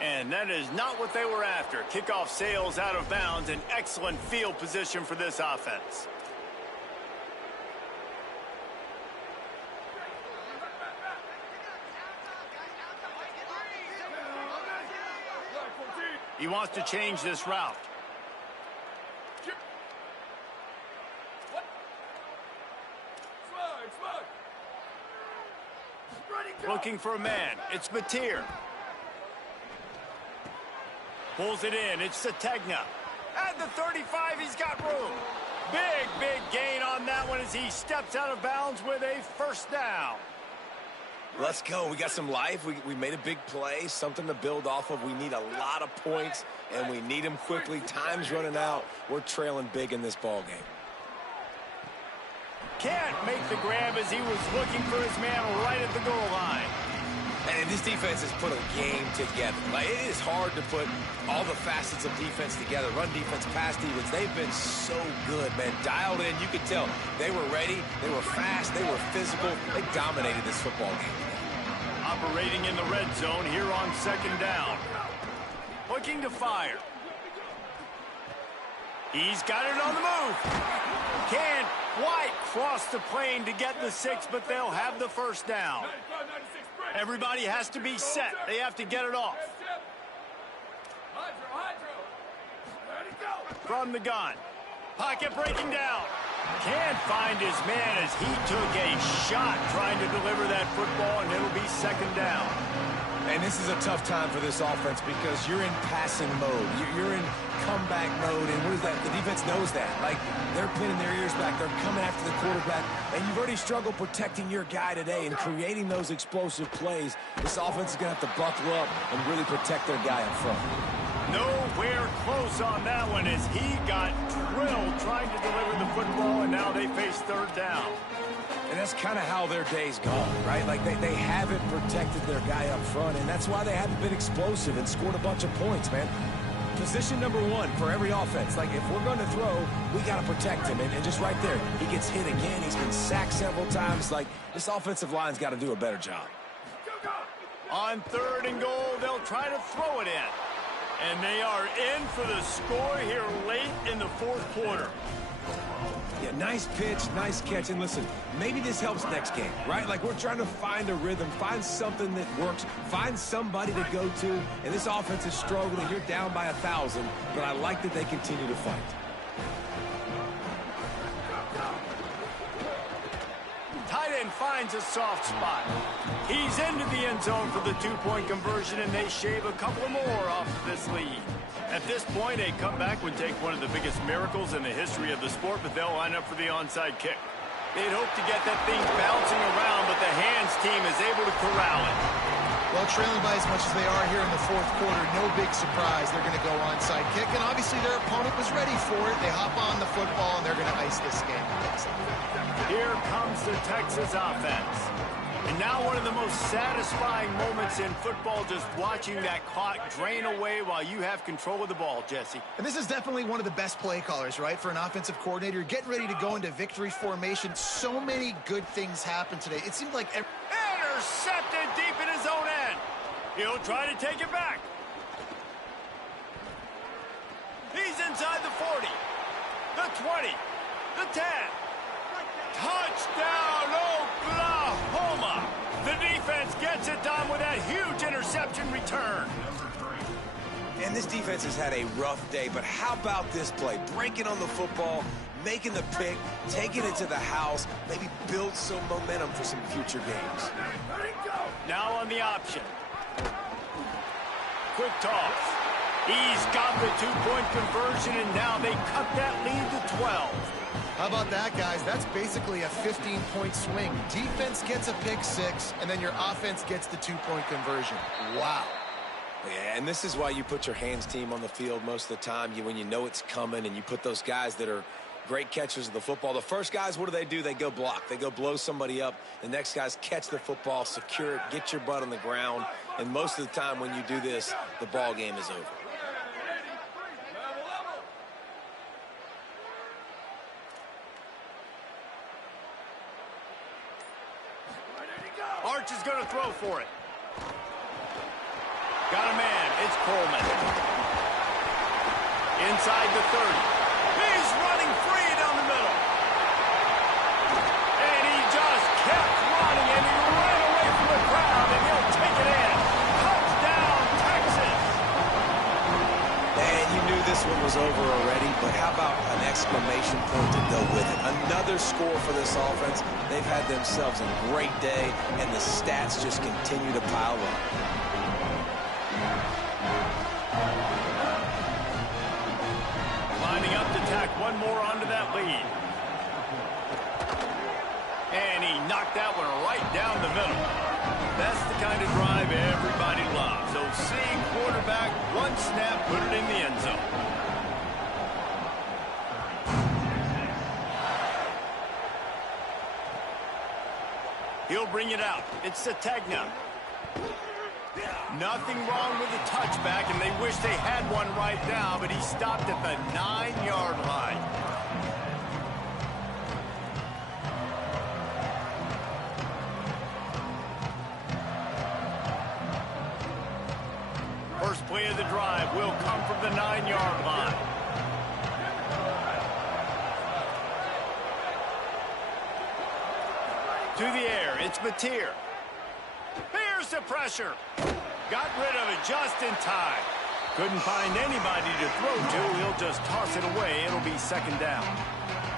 And that is not what they were after. Kickoff sails out of bounds. An excellent field position for this offense. He wants to change this route. Looking for a man. It's Mateer. Pulls it in. It's Sategna. At the 35, he's got room. Big gain on that one as he steps out of bounds with a first down. Let's go. We got some life. We made a big play, something to build off of. We need a lot of points, and we need them quickly. Time's running out. We're trailing big in this ball game. Can't make the grab as he was looking for his man right at the goal line. And this defense has put a game together. Like, it is hard to put all the facets of defense together. Run defense, pass defense. They've been so good, man. Dialed in. You could tell they were ready. They were fast. They were physical. They dominated this football game. Operating in the red zone here on 2nd down. Looking to fire. He's got it on the move. Can't quite cross the plane to get the 6, but they'll have the first down. Everybody has to be set. They have to get it off. From the gun. Pocket breaking down. Can't find his man as he took a shot trying to deliver that football, and it'll be 2nd down. And this is a tough time for this offense because you're in passing mode. You're in comeback mode, and what is that? The defense knows that. Like, they're pinning their ears back. They're coming after the quarterback, and you've already struggled protecting your guy today and creating those explosive plays. This offense is going to have to buckle up and really protect their guy in front. Nowhere close on that one as he got drilled trying to deliver the football, and now they face 3rd down. And that's kind of how their day's gone, right? Like, they haven't protected their guy up front, and that's why they haven't been explosive and scored a bunch of points, man. Position number 1 for every offense. Like, if we're going to throw, we got to protect him. And just right there, he gets hit again. He's been sacked several times. Like, this offensive line's got to do a better job. On 3rd and goal, they'll try to throw it in. And they are in for the score here late in the 4th quarter. Yeah, nice pitch, nice catch. And listen, maybe this helps next game, right? Like, we're trying to find a rhythm, find something that works, find somebody to go to. And this offense is struggling. You're down by 1,000, but I like that they continue to fight. Tight end finds a soft spot. He's into the end zone for the 2-point conversion, and they shave a couple more off of this lead. At this point, a comeback would take one of the biggest miracles in the history of the sport, but they'll line up for the onside kick. They'd hope to get that thing bouncing around, but the hands team is able to corral it. Well, trailing by as much as they are here in the 4th quarter, no big surprise. They're going to go onside kick, and obviously their opponent was ready for it. They hop on the football, and they're going to ice this game. Here comes the Texas offense. And now one of the most satisfying moments in football, just watching that clock drain away while you have control of the ball, Jesse. And this is definitely one of the best play callers, right, for an offensive coordinator. You're getting ready to go into victory formation. So many good things happened today. It seemed like intercepted deep in his own end. He'll try to take it back. He's inside the 40, the 20, the 10. Touchdown, Oklahoma! The defense gets it done with that huge interception return. And this defense has had a rough day, but how about this play? Breaking on the football, making the pick, taking it to the house, maybe build some momentum for some future games. Now on the option. Quick toss. He's got the two-point conversion, and now they cut that lead to 12. How about that, guys? That's basically a 15-point swing. Defense gets a pick six, and then your offense gets the two-point conversion. Wow. Yeah, and this is why you put your hands team on the field most of the time. When you know it's coming, and you put those guys that are great catchers of the football. The first guys, what do? They go block. They go blow somebody up. The next guys catch the football, secure it, get your butt on the ground. And most of the time when you do this, the ball game is over. Arch is going to throw for it. Got a man. It's Coleman. Inside the 30. He's running free down the middle. And he just kept running, and he ran away from the crowd, and he'll take it in. Touchdown, Texas. And you knew this one was over already, but how about an exclamation point to go with it? Another score for this offense. They've had themselves a great day, and the stats just continue to pile up. Lining up to tack one more onto that lead. And he knocked that one right down the middle. That's the kind of drive everybody loves. So seeing quarterback, one snap, put it in the end zone. He'll bring it out. It's Sategna. Nothing wrong with the touchback, and they wish they had one right now, but he stopped at the 9-yard line. First play of the drive will come from the 9-yard line. To the air, it's Mateer. Here's the pressure. Got rid of it just in time. Couldn't find anybody to throw to. He'll just toss it away. It'll be second down.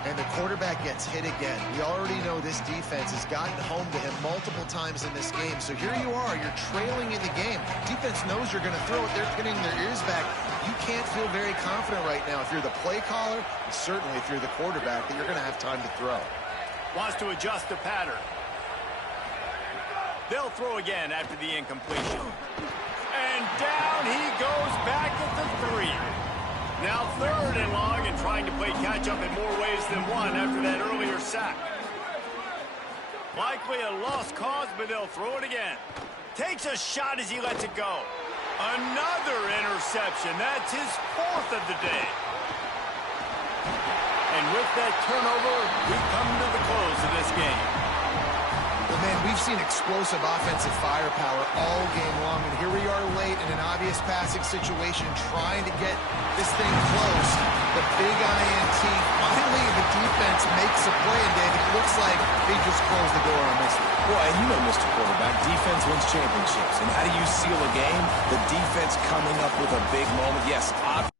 And the quarterback gets hit again. We already know this defense has gotten home to him multiple times in this game. So here you are. You're trailing in the game. Defense knows you're going to throw it. They're pinning their ears back. You can't feel very confident right now if you're the play caller, and certainly if you're the quarterback, that you're going to have time to throw. Wants to adjust the pattern. They'll throw again after the incompletion. And down he goes back at the 3. Now third and long, and trying to play catch-up in more ways than one after that earlier sack. Likely a lost cause, but they'll throw it again. Takes a shot as he lets it go. Another interception. That's his 4th of the day. And with that turnover, we come to the close of this game. Well, man, we've seen explosive offensive firepower all game long, and here we are late in an obvious passing situation trying to get this thing close. The big INT, finally the defense makes a play, and David, it looks like they just closed the door on this one. Well, and you know, Mr. Quarterback, defense wins championships. And how do you seal a game? The defense coming up with a big moment. Yes, obviously.